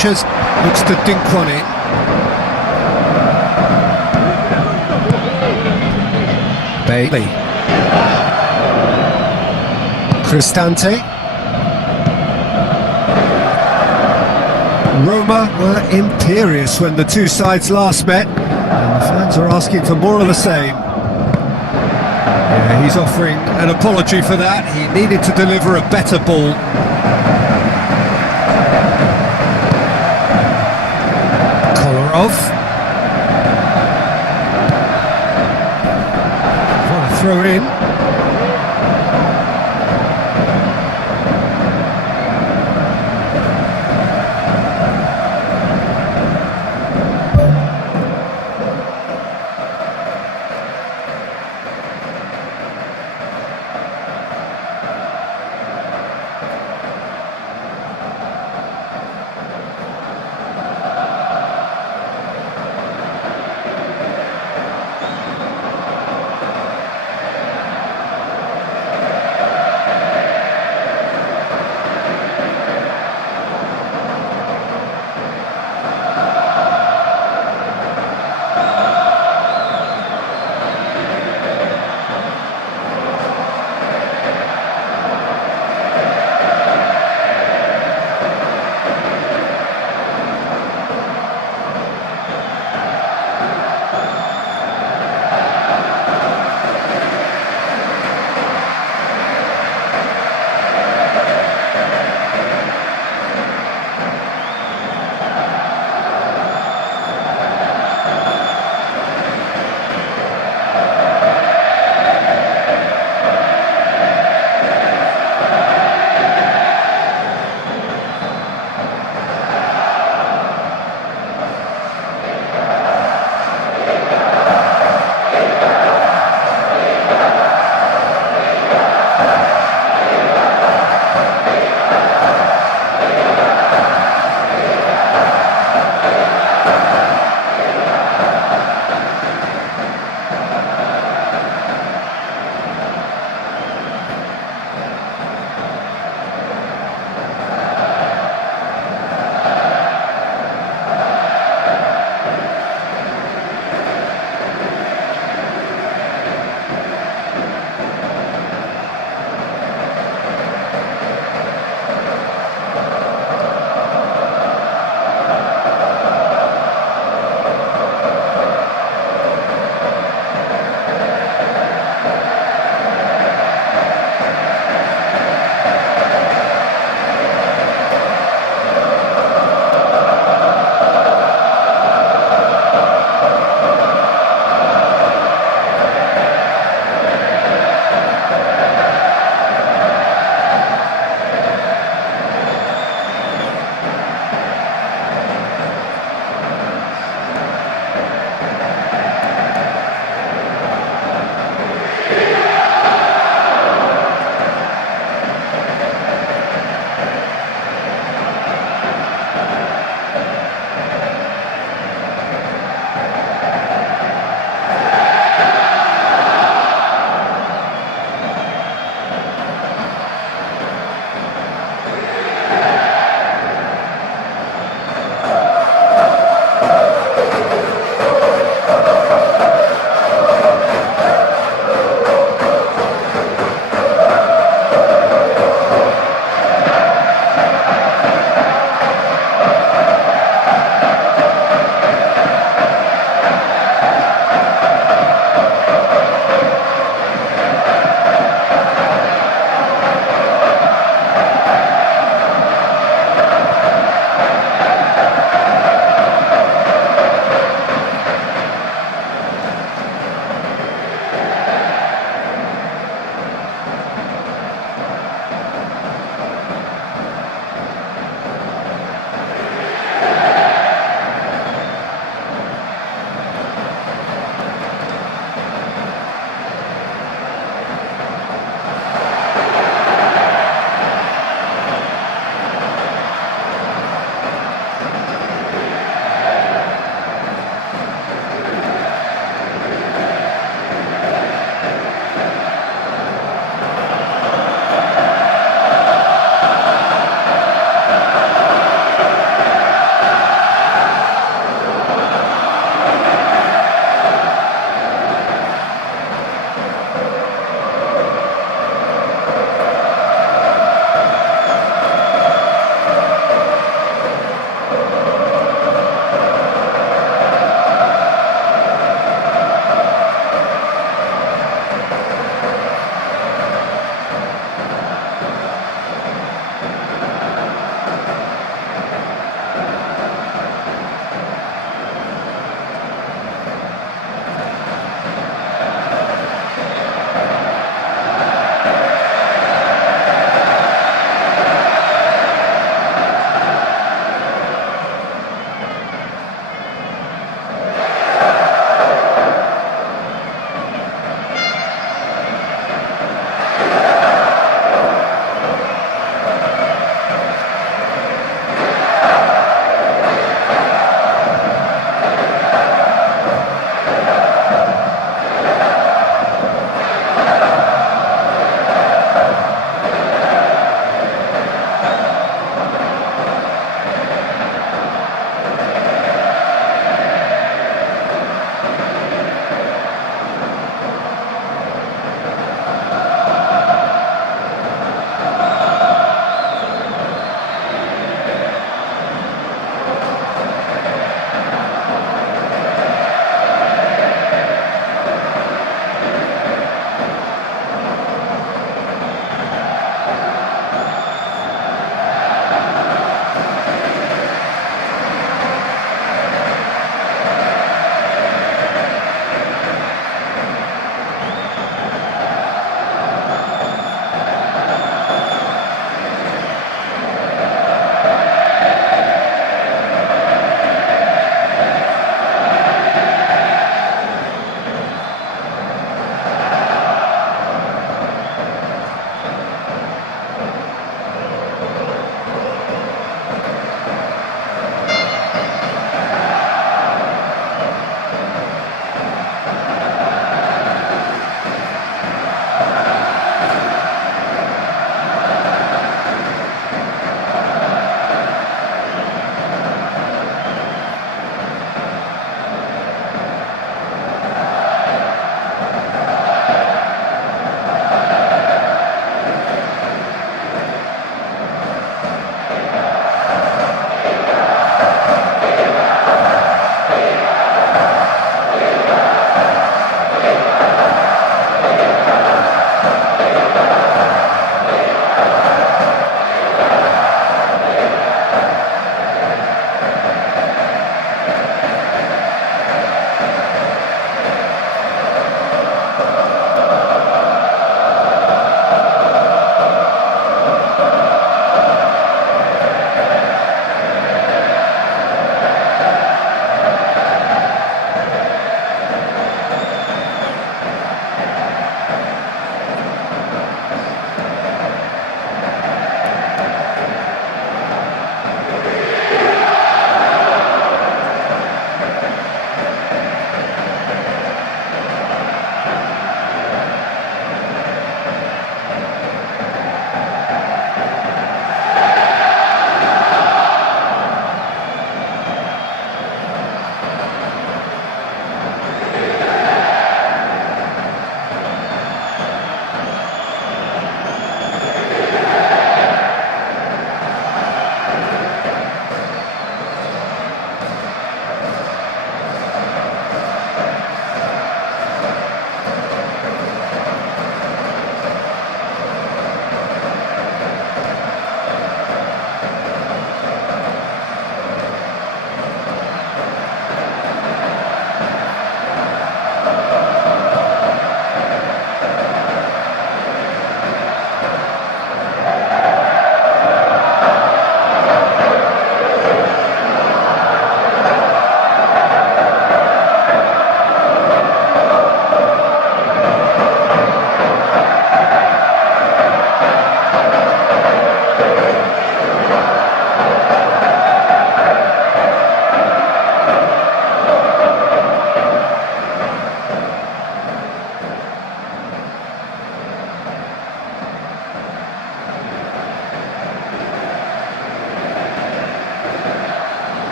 Sanchez looks to dink one in. Bailey. Cristante. Roma were imperious when the two sides last met, and the fans are asking for more of the same. Yeah, he's offering an apology for that. He needed to deliver a better ball. Kolarov. What a throw in.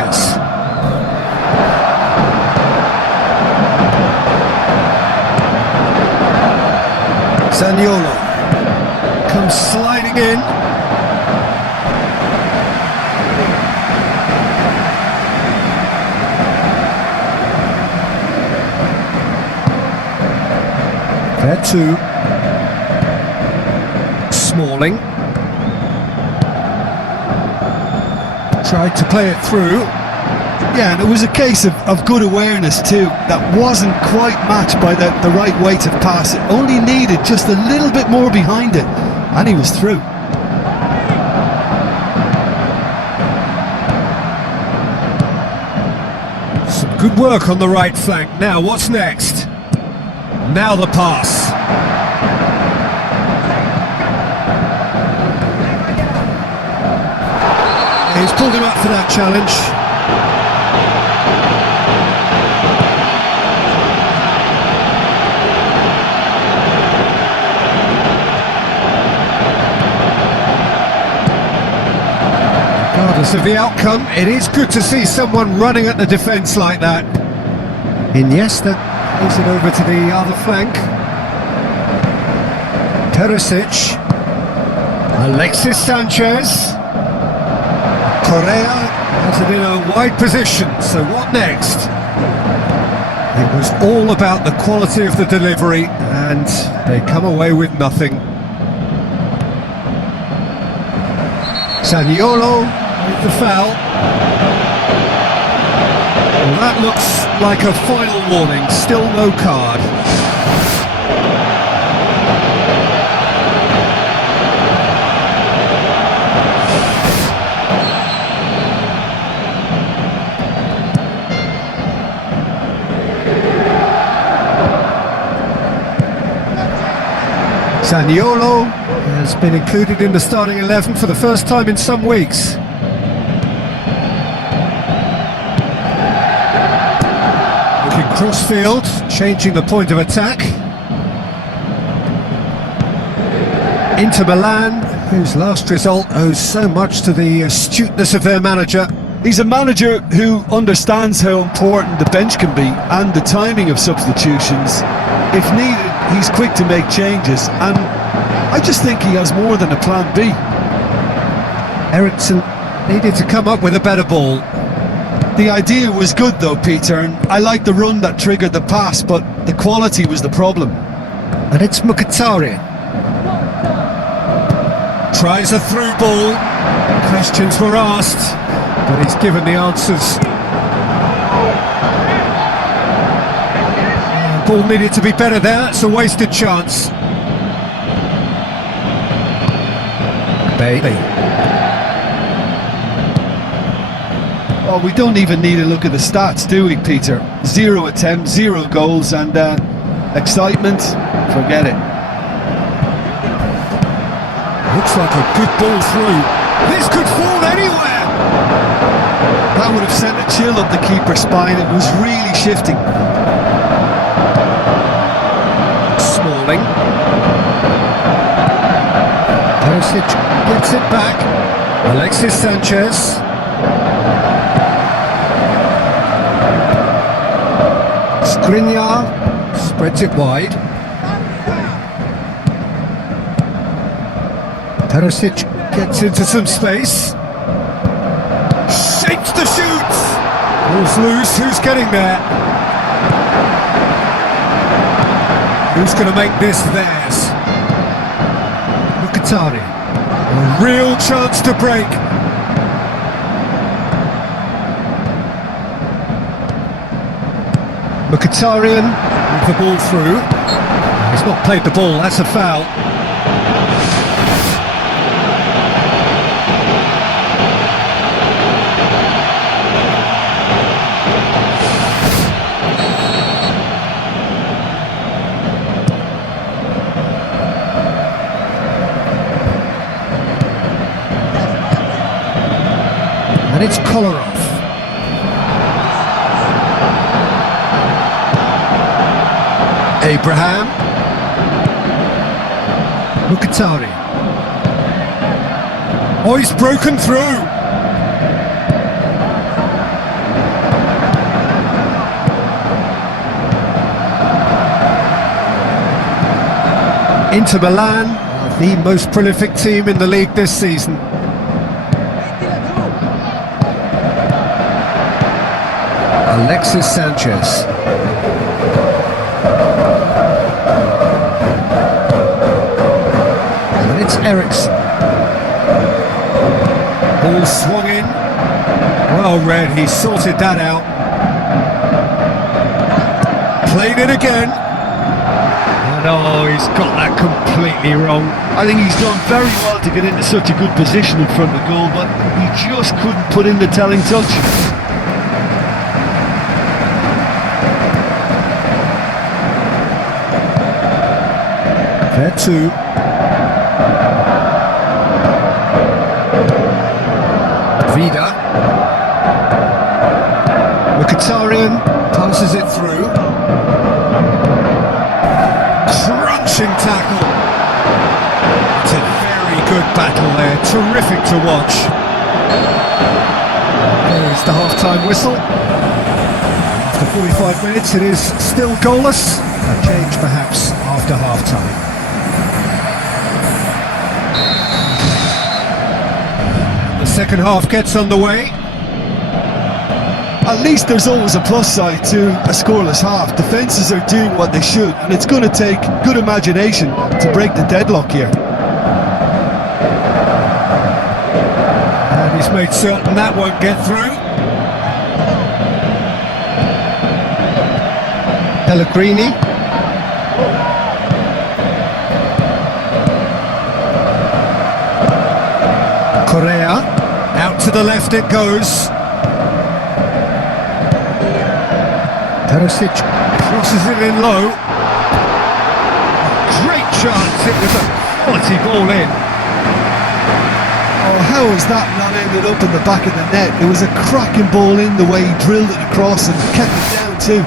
Sanchez. Zaniolo comes sliding in. There too. Smalling. Tried to play it through. Yeah, and it was a case of good awareness too. That wasn't quite matched by the right weight of pass. It only needed just a little bit more behind it, and he was through. Some good work on the right flank. Now, what's next? Now the pass. He's pulled him up for that challenge. Regardless of the outcome, it is good to see someone running at the defence like that. Iniesta plays it over to the other flank. Perisic. Alexis Sanchez. Correa has it in a wide position, so what next? It was all about the quality of the delivery, and they come away with nothing. Zaniolo with the foul. Well, that looks like a final warning, still no card. Zaniolo has been included in the starting 11 for the first time in some weeks. Looking cross-field, changing the point of attack. Inter Milan, whose last result owes so much to the astuteness of their manager. He's a manager who understands how important the bench can be and the timing of substitutions. If needed, he's quick to make changes, and I just think he has more than a plan B. Eriksson needed to come up with a better ball. The idea was good though, Peter, and I like the run that triggered the pass, but the quality was the problem. And it's Mkhitaryan. Tries a through ball. Questions were asked, but he's given the answers. Ball needed to be better there. It's a wasted chance. Bailey. Oh, we don't even need to look at the stats, do we, Peter? 0 attempts, 0 goals, and excitement, forget it. Looks like a good ball through. This could fall anywhere. That would have sent a chill up the keeper's spine. It was really shifting. Smalling. Perisic gets it back. Alexis Sanchez. Skriniar spreads it wide. Perisic gets into some space. Shapes the shoot. Ball's loose. Who's getting there? Who's going to make this theirs? Mkhitaryan. A real chance to break. Mkhitaryan with the ball through. He's not played the ball, that's a foul. And it's Kolarov. Abraham. Mkhitaryan. Oh, he's broken through. Inter Milan are the most prolific team in the league this season. Alexis Sanchez. And it's Eriksen. Ball swung in. Well read, he sorted that out. Played it again. And oh, he's got that completely wrong. I think he's done very well to get into such a good position in front of goal, but he just couldn't put in the telling touch. There too. Vida. Mkhitaryan passes it through. Crunching tackle. It's a very good battle there. Terrific to watch. There's the half-time whistle. After 45 minutes, it is still goalless. A change perhaps after half-time. The second half gets underway. At least there's always a plus side to a scoreless half. Defences are doing what they should, and it's going to take good imagination to break the deadlock here. And he's made certain that won't get through. Pellegrini. Correa. Out to the left it goes. Perisic crosses it in low. Great chance, it was a quality ball in. Oh, how has that not ended up in the back of the net? It was a cracking ball in, the way he drilled it across and kept it down too.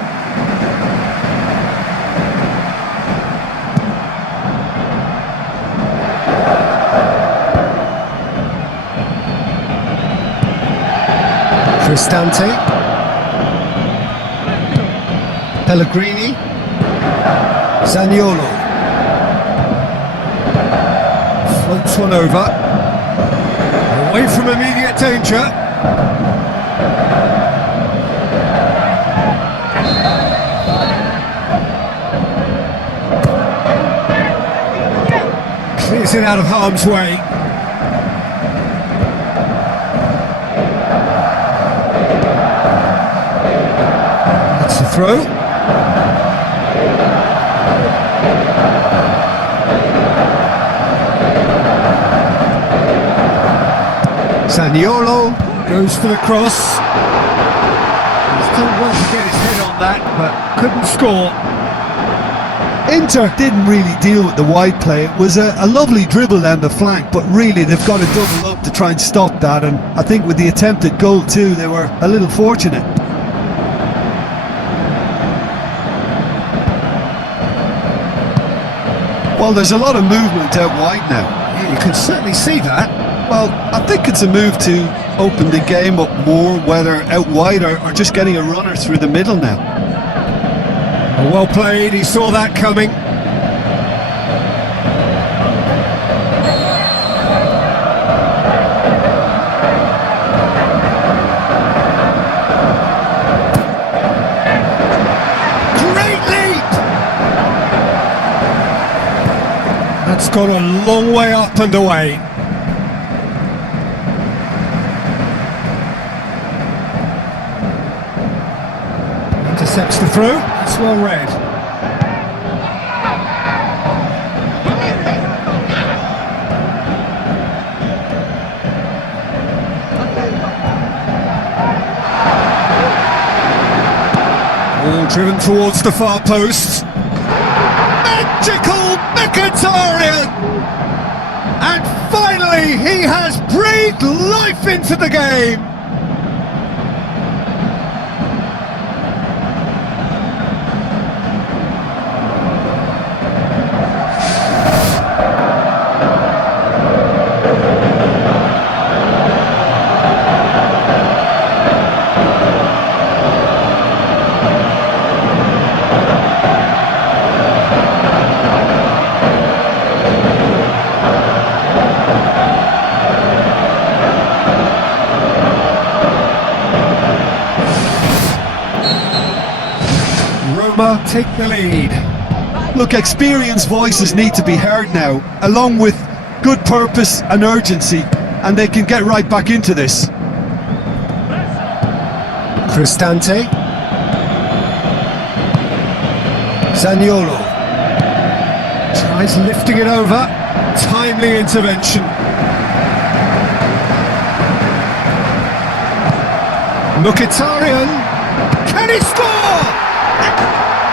Cristante. Pellegrini. Zaniolo. Floats one over. Away from immediate danger. Clears it out of harm's way. That's the throw. Zaniolo goes for the cross. He's done well to get his head on that, but couldn't score. Inter didn't really deal with the wide play. It was a lovely dribble down the flank, but really they've got to double up to try and stop that, and I think with the attempted goal too, they were a little fortunate. Well, there's a lot of movement out wide now. Yeah, you can certainly see that. Well, I think it's a move to open the game up more, whether out wide or just getting a runner through the middle now. Well played, he saw that coming. Great leap! That's gone a long way up and away. Intercepts the throw, it's well read. Ball driven towards the far post. Magical Mkhitaryan! And finally he has breathed life into the game! Roma take the lead. Look, experienced voices need to be heard now, along with good purpose and urgency, and they can get right back into this. Cristante. Zaniolo. Tries lifting it over. Timely intervention. Mkhitaryan. Can he score?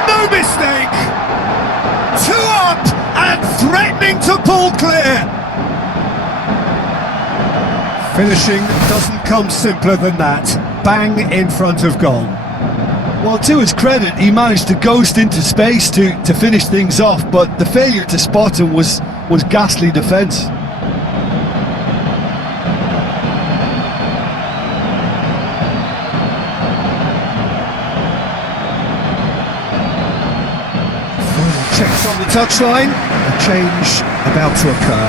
No mistake. 2 up and threatening to pull clear. Finishing doesn't come simpler than that. Bang in front of goal. Well, to his credit, he managed to ghost into space to finish things off, but the failure to spot him was ghastly defence. Checks on the touchline. A change about to occur.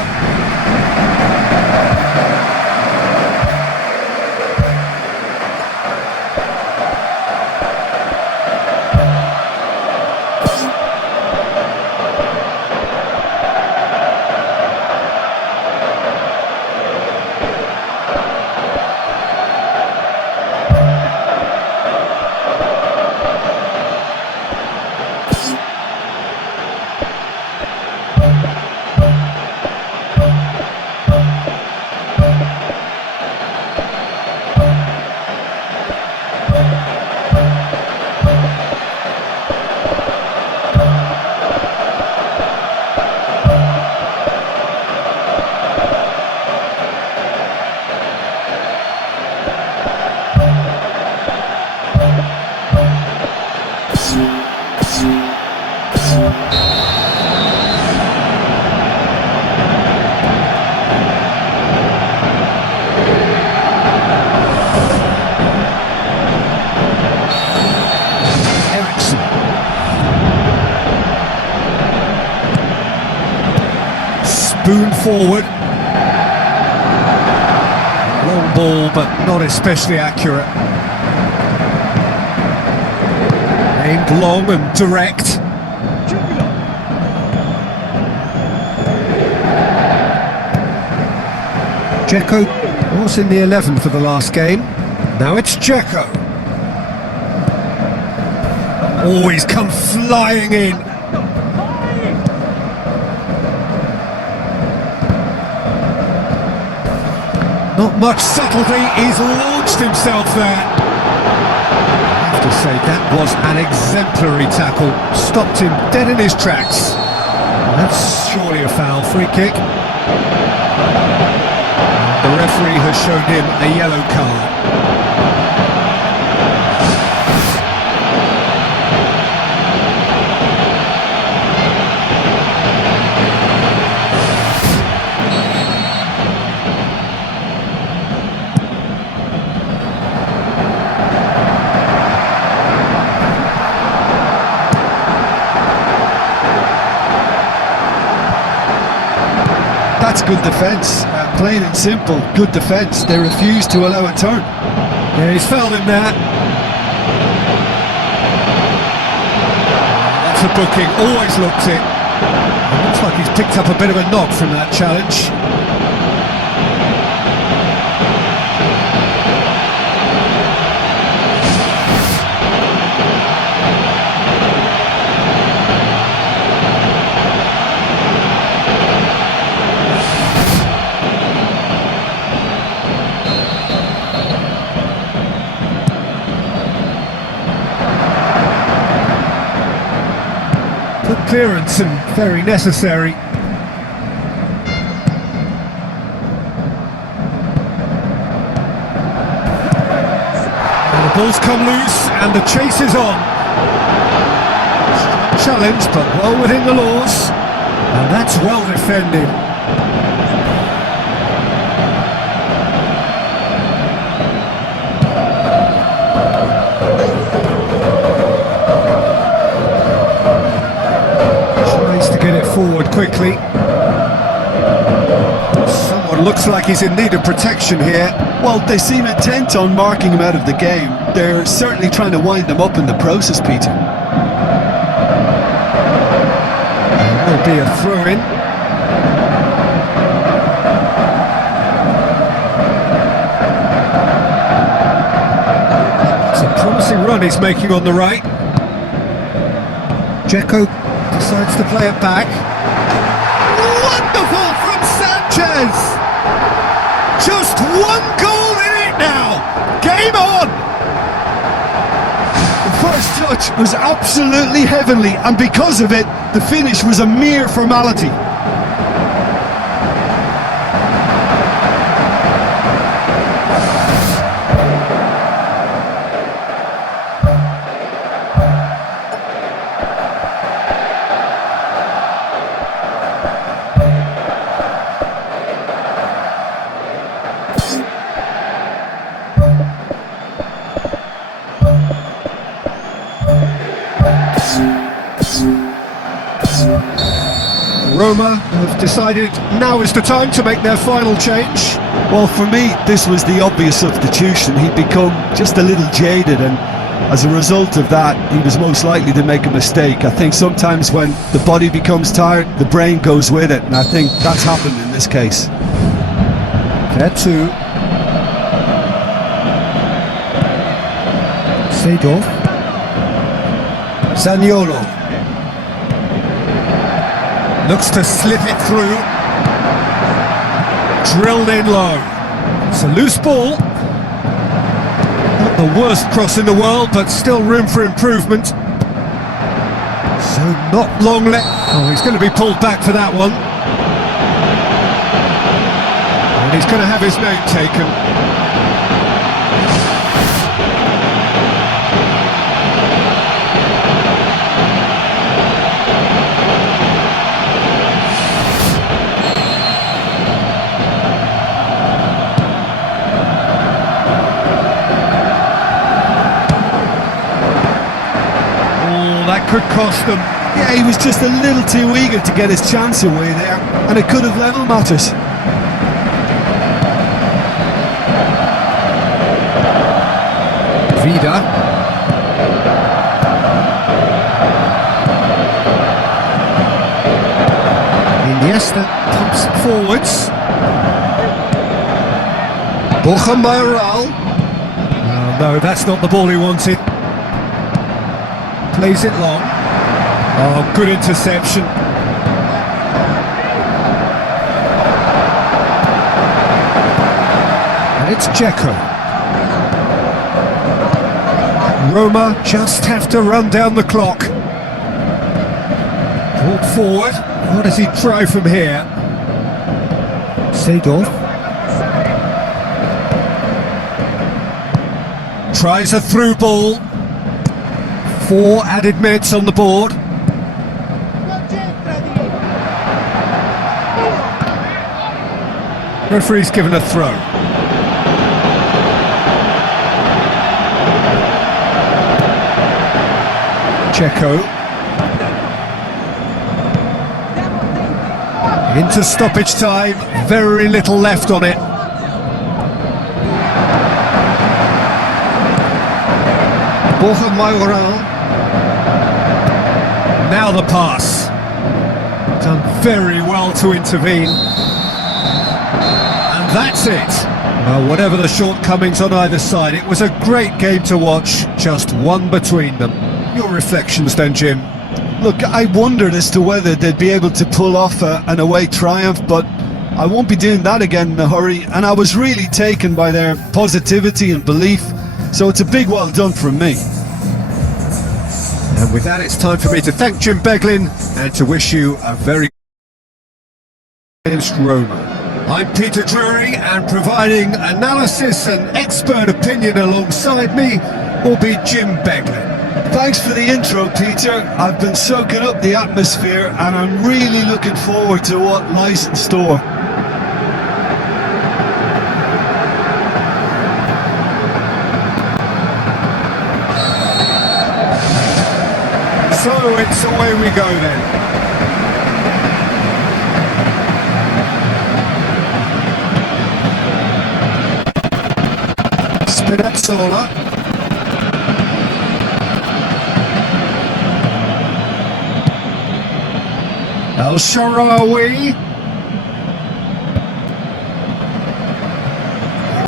Spoon forward. Long ball, but not especially accurate. Aimed long and direct. Dzeko was in the 11 for the last game. Now it's Dzeko. Always come flying in. Not much subtlety, he's launched himself there. I have to say, that was an exemplary tackle. Stopped him dead in his tracks. That's surely a foul. Free kick. The referee has shown him a yellow card. That's good defence, plain and simple, good defence. They refuse to allow a turn. Yeah, he's fouled him there. That's a booking, always looked it. Looks like he's picked up a bit of a knock from that challenge. Good clearance and very necessary. And the ball's come loose and the chase is on. Challenge, but well within the laws. And that's well defended. Forward quickly. Someone looks like he's in need of protection here. Well, they seem intent on marking him out of the game. They're certainly trying to wind him up in the process, Peter. There'll be a throw-in. It's a promising run he's making on the right. Dzeko decides to play it back. Wonderful from Sanchez! Just one goal in it now! Game on! The first touch was absolutely heavenly, and because of it, the finish was a mere formality. Roma have decided now is the time to make their final change. Well, for me, this was the obvious substitution. He'd become just a little jaded, and as a result of that, he was most likely to make a mistake. I think sometimes when the body becomes tired, the brain goes with it, and I think that's happened in this case. Vertu. Seedorf. Zaniolo. Looks to slip it through. Drilled in low. It's a loose ball. Not the worst cross in the world, but still room for improvement. So not long left. Oh, he's going to be pulled back for that one. And he's going to have his name taken. That could cost them. Yeah, he was just a little too eager to get his chance away there, and it could have level matters. Vida. Iniesta pumps it forwards. Borja Mayoral. Oh, no, that's not the ball he wanted. Plays it long. Oh, good interception. And it's Dzeko. Roma just have to run down the clock. Brought forward. What does he try from here? Seedorf. Tries a through ball. 4 added minutes on the board. Referee's given a throw. Dzeko. Into stoppage time, very little left on it. Borja Mayoral. Now the pass. Done very well to intervene. And that's it. Well, whatever the shortcomings on either side, it was a great game to watch, just one between them. Your reflections then, Jim? Look, I wondered as to whether they'd be able to pull off an away triumph, but I won't be doing that again in a hurry, and I was really taken by their positivity and belief, so it's a big well done from me. And with that, it's time for me to thank Jim Beglin and to wish you a very good against Roma. I'm Peter Drury, and providing analysis and expert opinion alongside me will be Jim Beglin. Thanks for the intro, Peter. I've been soaking up the atmosphere, and I'm really looking forward to what lies in store. So it's away we go then. Spinazzola. El Shaarawy.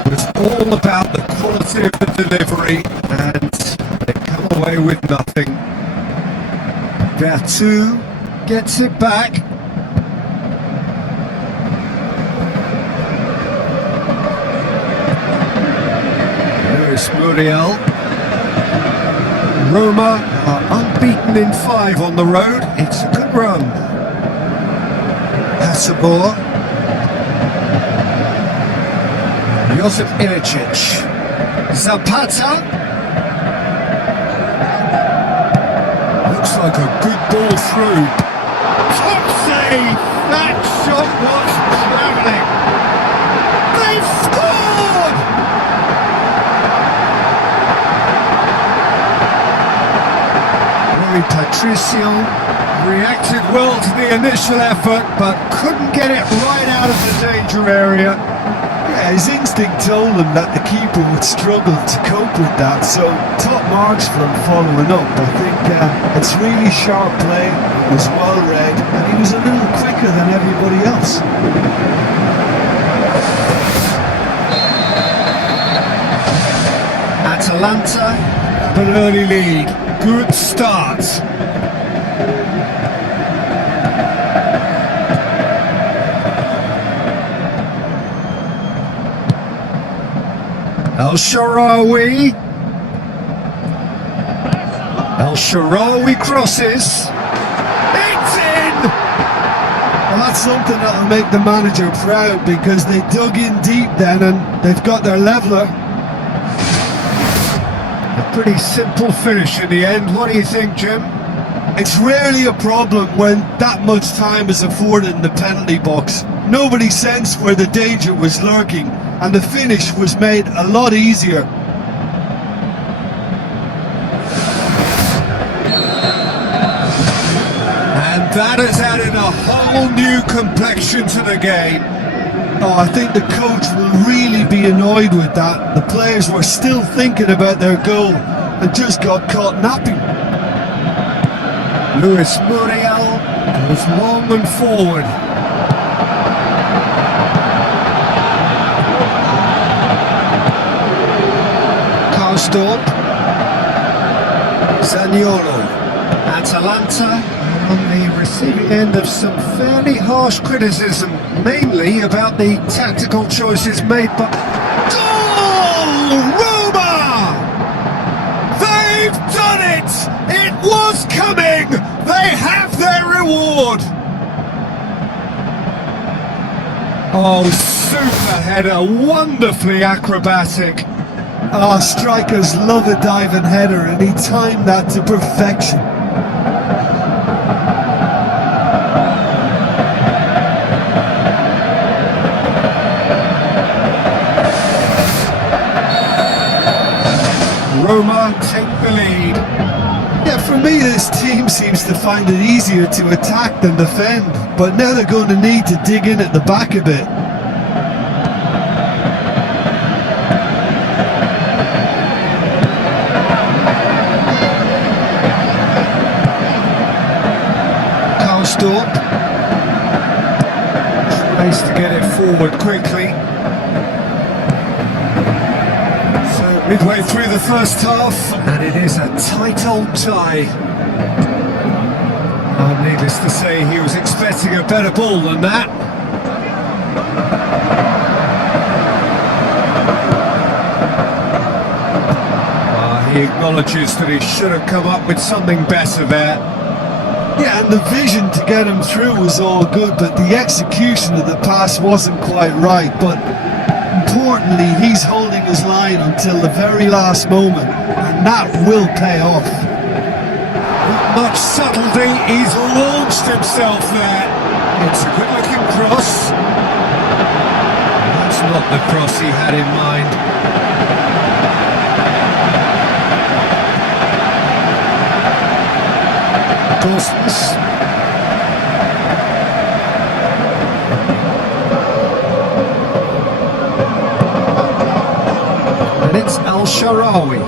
It was all about the quality of the delivery, and they come away with nothing. Vertu gets it back. Muriel. Roma are unbeaten in 5 on the road. It's a good run. Hasabor. Josip Ilicic. Zapata. Looks like a good ball through. Top save! That shot was travelling. They've scored! Patricio reacted well to the initial effort, but couldn't get it right out of the danger area. Yeah, his instinct told him that the keeper would struggle to cope with that, so top marks for him following up. I think it's really sharp play, it was well read, and he was a little quicker than everybody else. Atalanta have an early lead. Good start. El Shaarawy. El Shaarawy crosses. It's in! Well, that's something that'll make the manager proud, because they dug in deep then and they've got their leveller. A pretty simple finish in the end. What do you think, Jim? It's rarely a problem when that much time is afforded in the penalty box. Nobody sensed where the danger was lurking, and the finish was made a lot easier. And that has added a whole new complexion to the game. Oh, I think the coach will really be annoyed with that. The players were still thinking about their goal and just got caught napping. Luis Muriel goes long and forward. Karsdorp. Zaniolo. Atalanta on the receiving end of some fairly harsh criticism, mainly about the tactical choices made by... Goal! Roma! They've done it! It was coming! They have their reward! Oh, super header, wonderfully acrobatic. Oh, strikers love a diving header, and he timed that to perfection. Roma take the lead. Yeah, for me this team seems to find it easier to attack than defend, but now they're going to need to dig in at the back a bit. Karsdorp tries to get it forward quickly. Midway through the first half, and it is a tight old tie. Needless to say, he was expecting a better ball than that. He acknowledges that he should have come up with something better there. Yeah, and the vision to get him through was all good, but the execution of the pass wasn't quite right. But importantly, he's holding his line until the very last moment, and that will pay off. With much subtlety, he's launched himself there. It's a good-looking cross. That's not the cross he had in mind. Gosens. And it's El Shaarawy.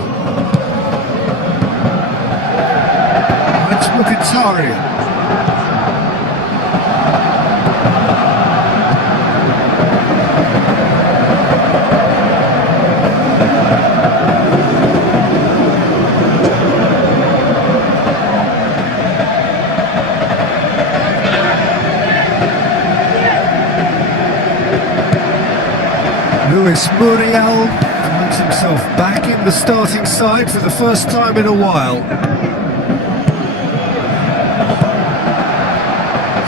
It's Mkhitaryan. Luis Muriel finds himself back in the starting side for the first time in a while.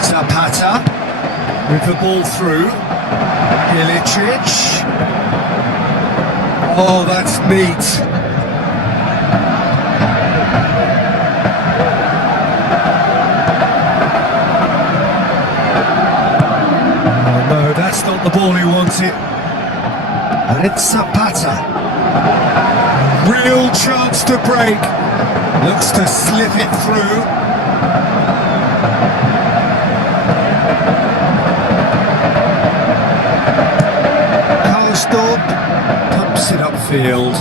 Zapata with the ball through. Ilicic. Oh, that's neat. Oh no, that's not the ball he wanted. And it's Zapata. Real chance to break. Looks to slip it through. Karsdorp pumps it upfield.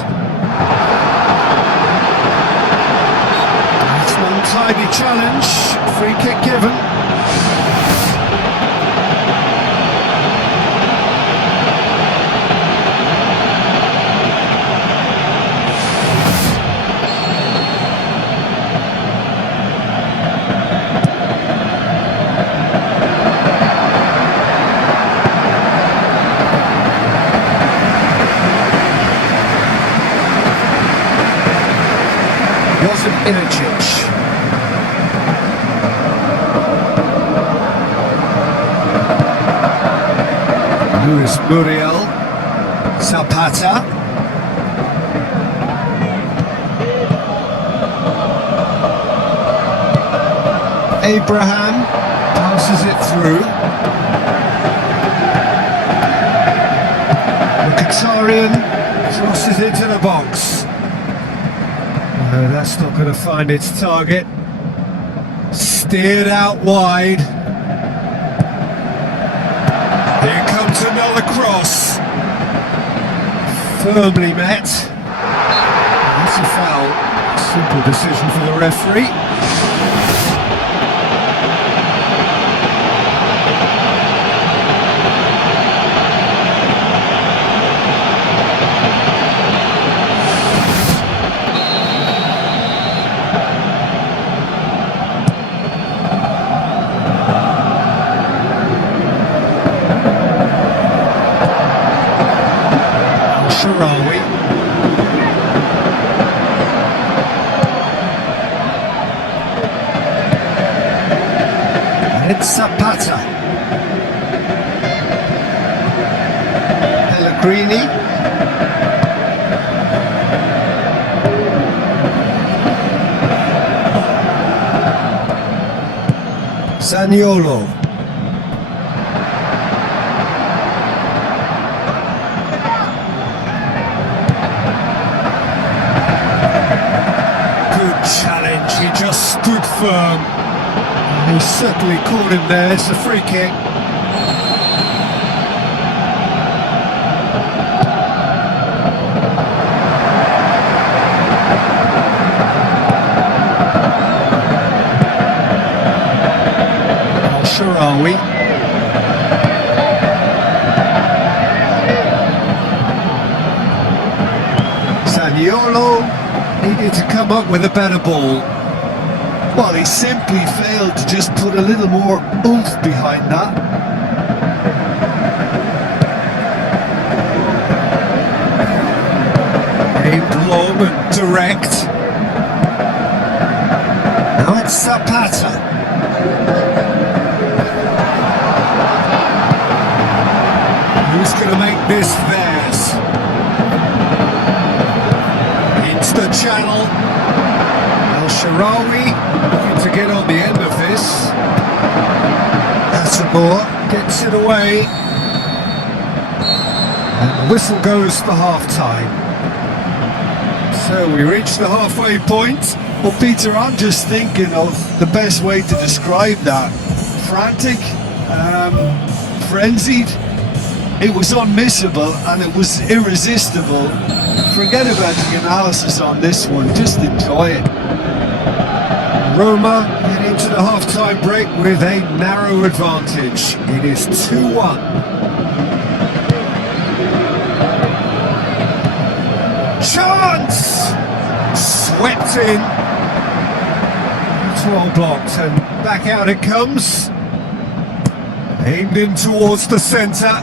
It's an untidy challenge. Free kick given. Wasn't Ilicic. Luis Muriel. Zapata. Abraham passes it through. Mkhitaryan crosses into the box. No, that's not going to find its target. Steered out wide. Here comes another cross. Firmly met. That's a foul. Simple decision for the referee. Sharawi. And it's Zapata. Pellegrini. Zaniolo. Challenge, he just stood firm. He certainly caught him there. It's a free kick. Sharawi. Zaniolo needed to come up with a better ball. Well, he simply failed to just put a little more oomph behind that. Aimed long and direct. Now it's Zapata. Who's going to make this theirs? The channel. El Shaarawy looking to get on the end of this. Atabor gets it away. And the whistle goes for half-time. So we reach the halfway point. Well, Peter, I'm just thinking of the best way to describe that. Frantic, frenzied. It was unmissable and it was irresistible. Forget about the analysis on this one, just enjoy it. Roma head into the half-time break with a narrow advantage. It is 2-1. Chance! Swept in. It's well blocked and back out it comes. Aimed in towards the centre.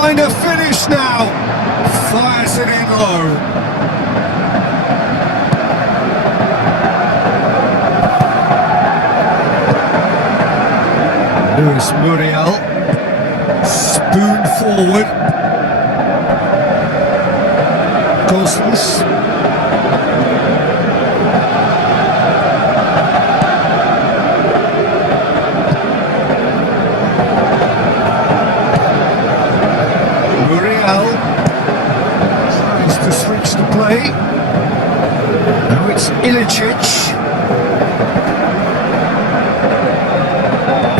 find a finish now. Fires it in low. Luis Muriel. Spoon forward. Gosens. Muriel tries to switch the play. Now it's Ilicic.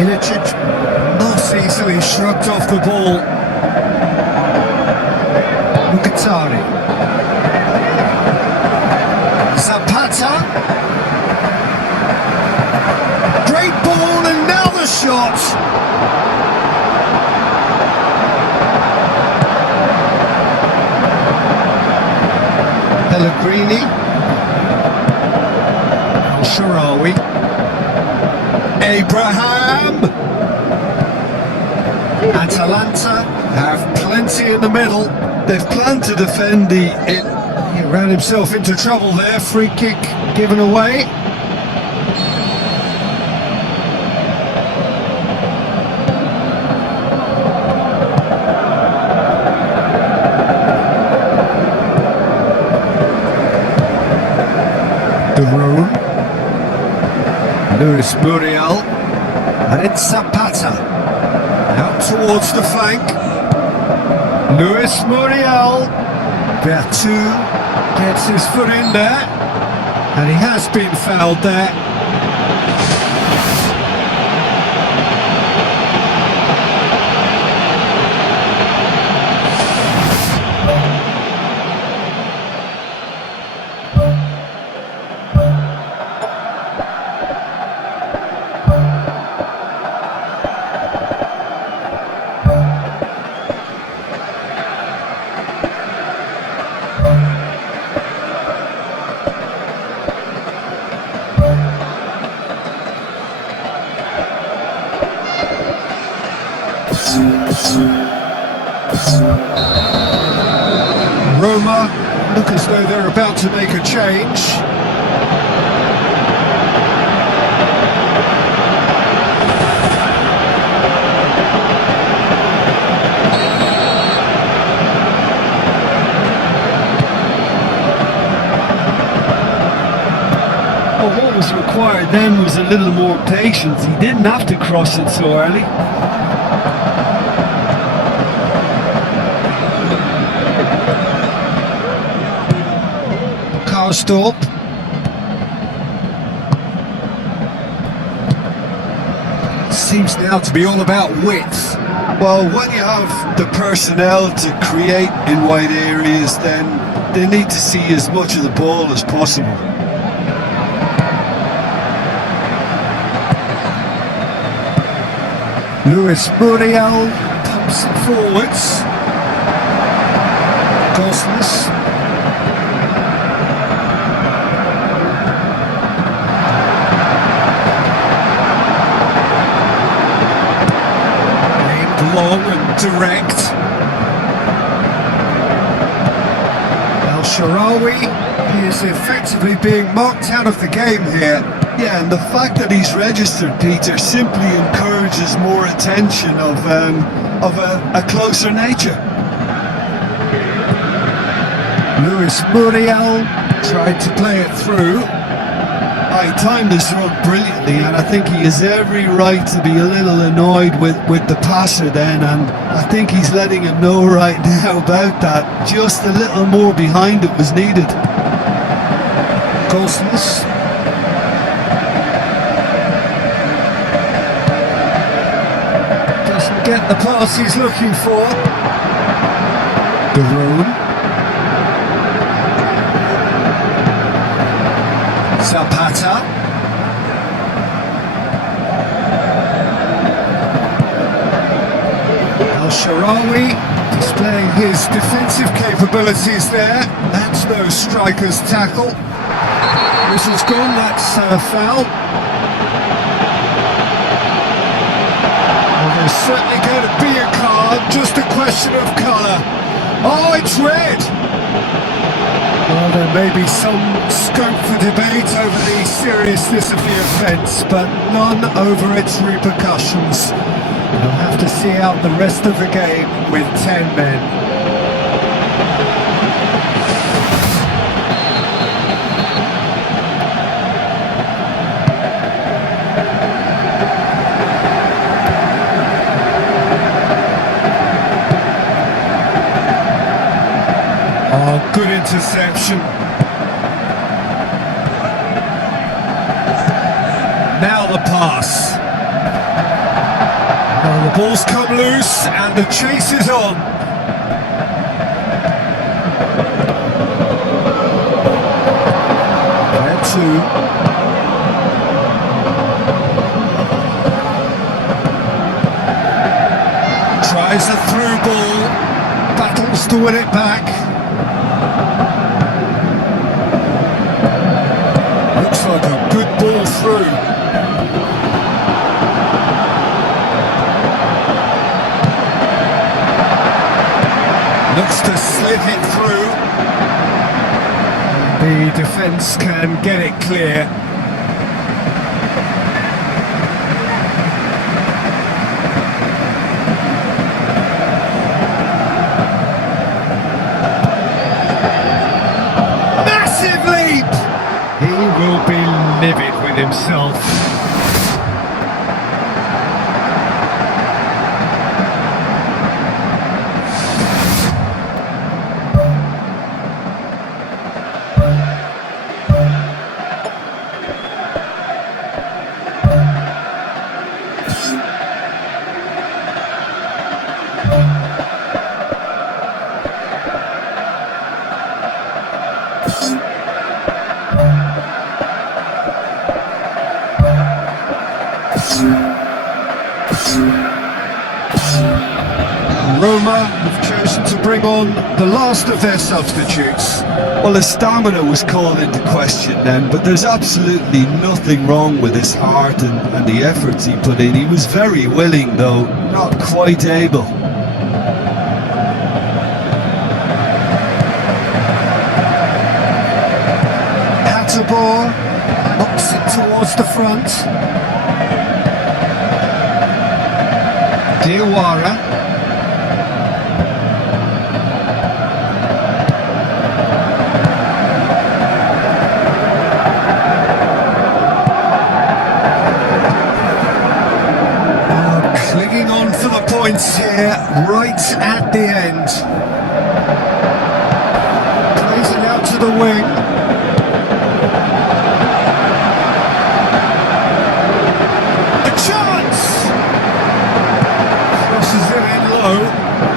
Ilicic not easily shrugged off the ball. Mkhitaryan. Zapata. Great ball and now the shot. Pellegrini. Al-Sharawi. Abraham. Atalanta have plenty in the middle. They've planned to defend He ran himself into trouble there. Free kick given away. De Roon. Luis Muriel. And it's Zapata. Out towards the flank. Luis Muriel. Bertu gets his foot in there. And he has been fouled there. Roma look as though they're about to make a change. Well, what was required then was a little more patience. He didn't have to cross it so early. Stop. Seems now to be all about width. Well, when you have the personnel to create in wide areas, then they need to see as much of the ball as possible. Luis Muriel pumps it forwards. Gosens. Long and direct. Al-Sharawi is effectively being marked out of the game here. Yeah, and the fact that he's registered, Peter, simply encourages more attention of a closer nature. Luis Muriel tried to play it through. He timed this run brilliantly, and I think he has every right to be a little annoyed with the passer then, and I think he's letting him know right now about that. Just a little more behind it was needed. Gosens. Doesn't get the pass he's looking for. De Roon. Zapata. Al-Sharawi displaying his defensive capabilities there. That's no striker's tackle. Whistle's gone, that's a foul. Well, there's certainly going to be a card. Just a question of colour. Oh, it's red! Well, there may be some scope for debate over the seriousness of the offence, but none over its repercussions. We'll have to see out the rest of the game with 10 men. Oh, good interception. Now the pass. Now the ball's come loose and the chase is on. There two. Tries a through ball. Battles to win it back. Looks like a good ball through. Looks to slip it through. The defence can get it clear. Massive leap! He will be livid with himself. Roma have chosen to bring on the last of their substitutes. Well, his stamina was called into question then, but there's absolutely nothing wrong with his heart and the efforts he put in. He was very willing, though not quite able. Atabor knocks it towards the front. Diawara. Clinging on for the points here, right at the end. Plays it out to the wing. A chance! Crosses it in low.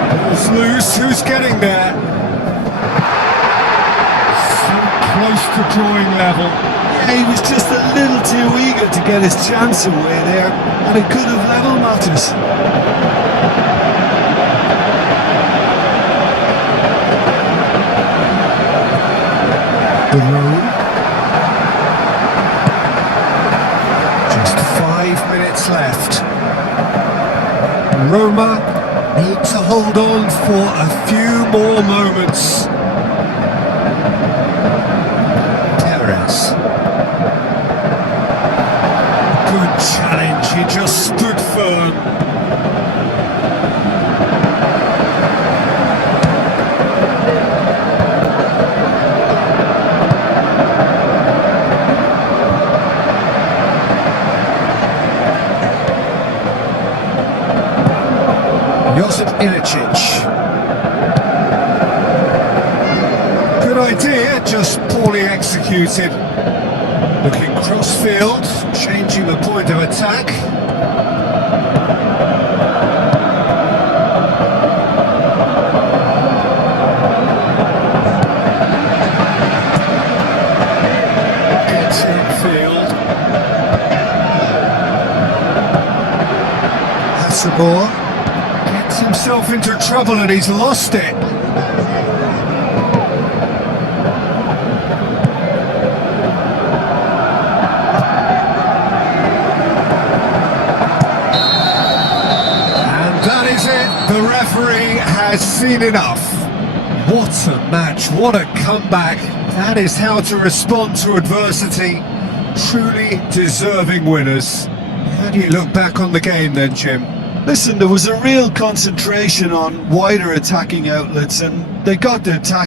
Ball's loose, who's getting there? So close to drawing level. Yeah, he was just a little too eager to get his chance away there, and it could have level matters. Just 5 minutes left. Roma need to hold on for a few more moments. Perez. Good challenge, he just stood firm. Ilicic. Good idea, just poorly executed. Looking cross-field, changing the point of attack. Gets infield. Hasselbaugh. Himself into trouble and he's lost it. And that is it. The ref referee has seen enough. What a match, what a comeback. That is how to respond to adversity. Truly deserving winners. How do you look back on the game then, Jim? Listen, there was a real concentration on wider attacking outlets, and they got their tackle.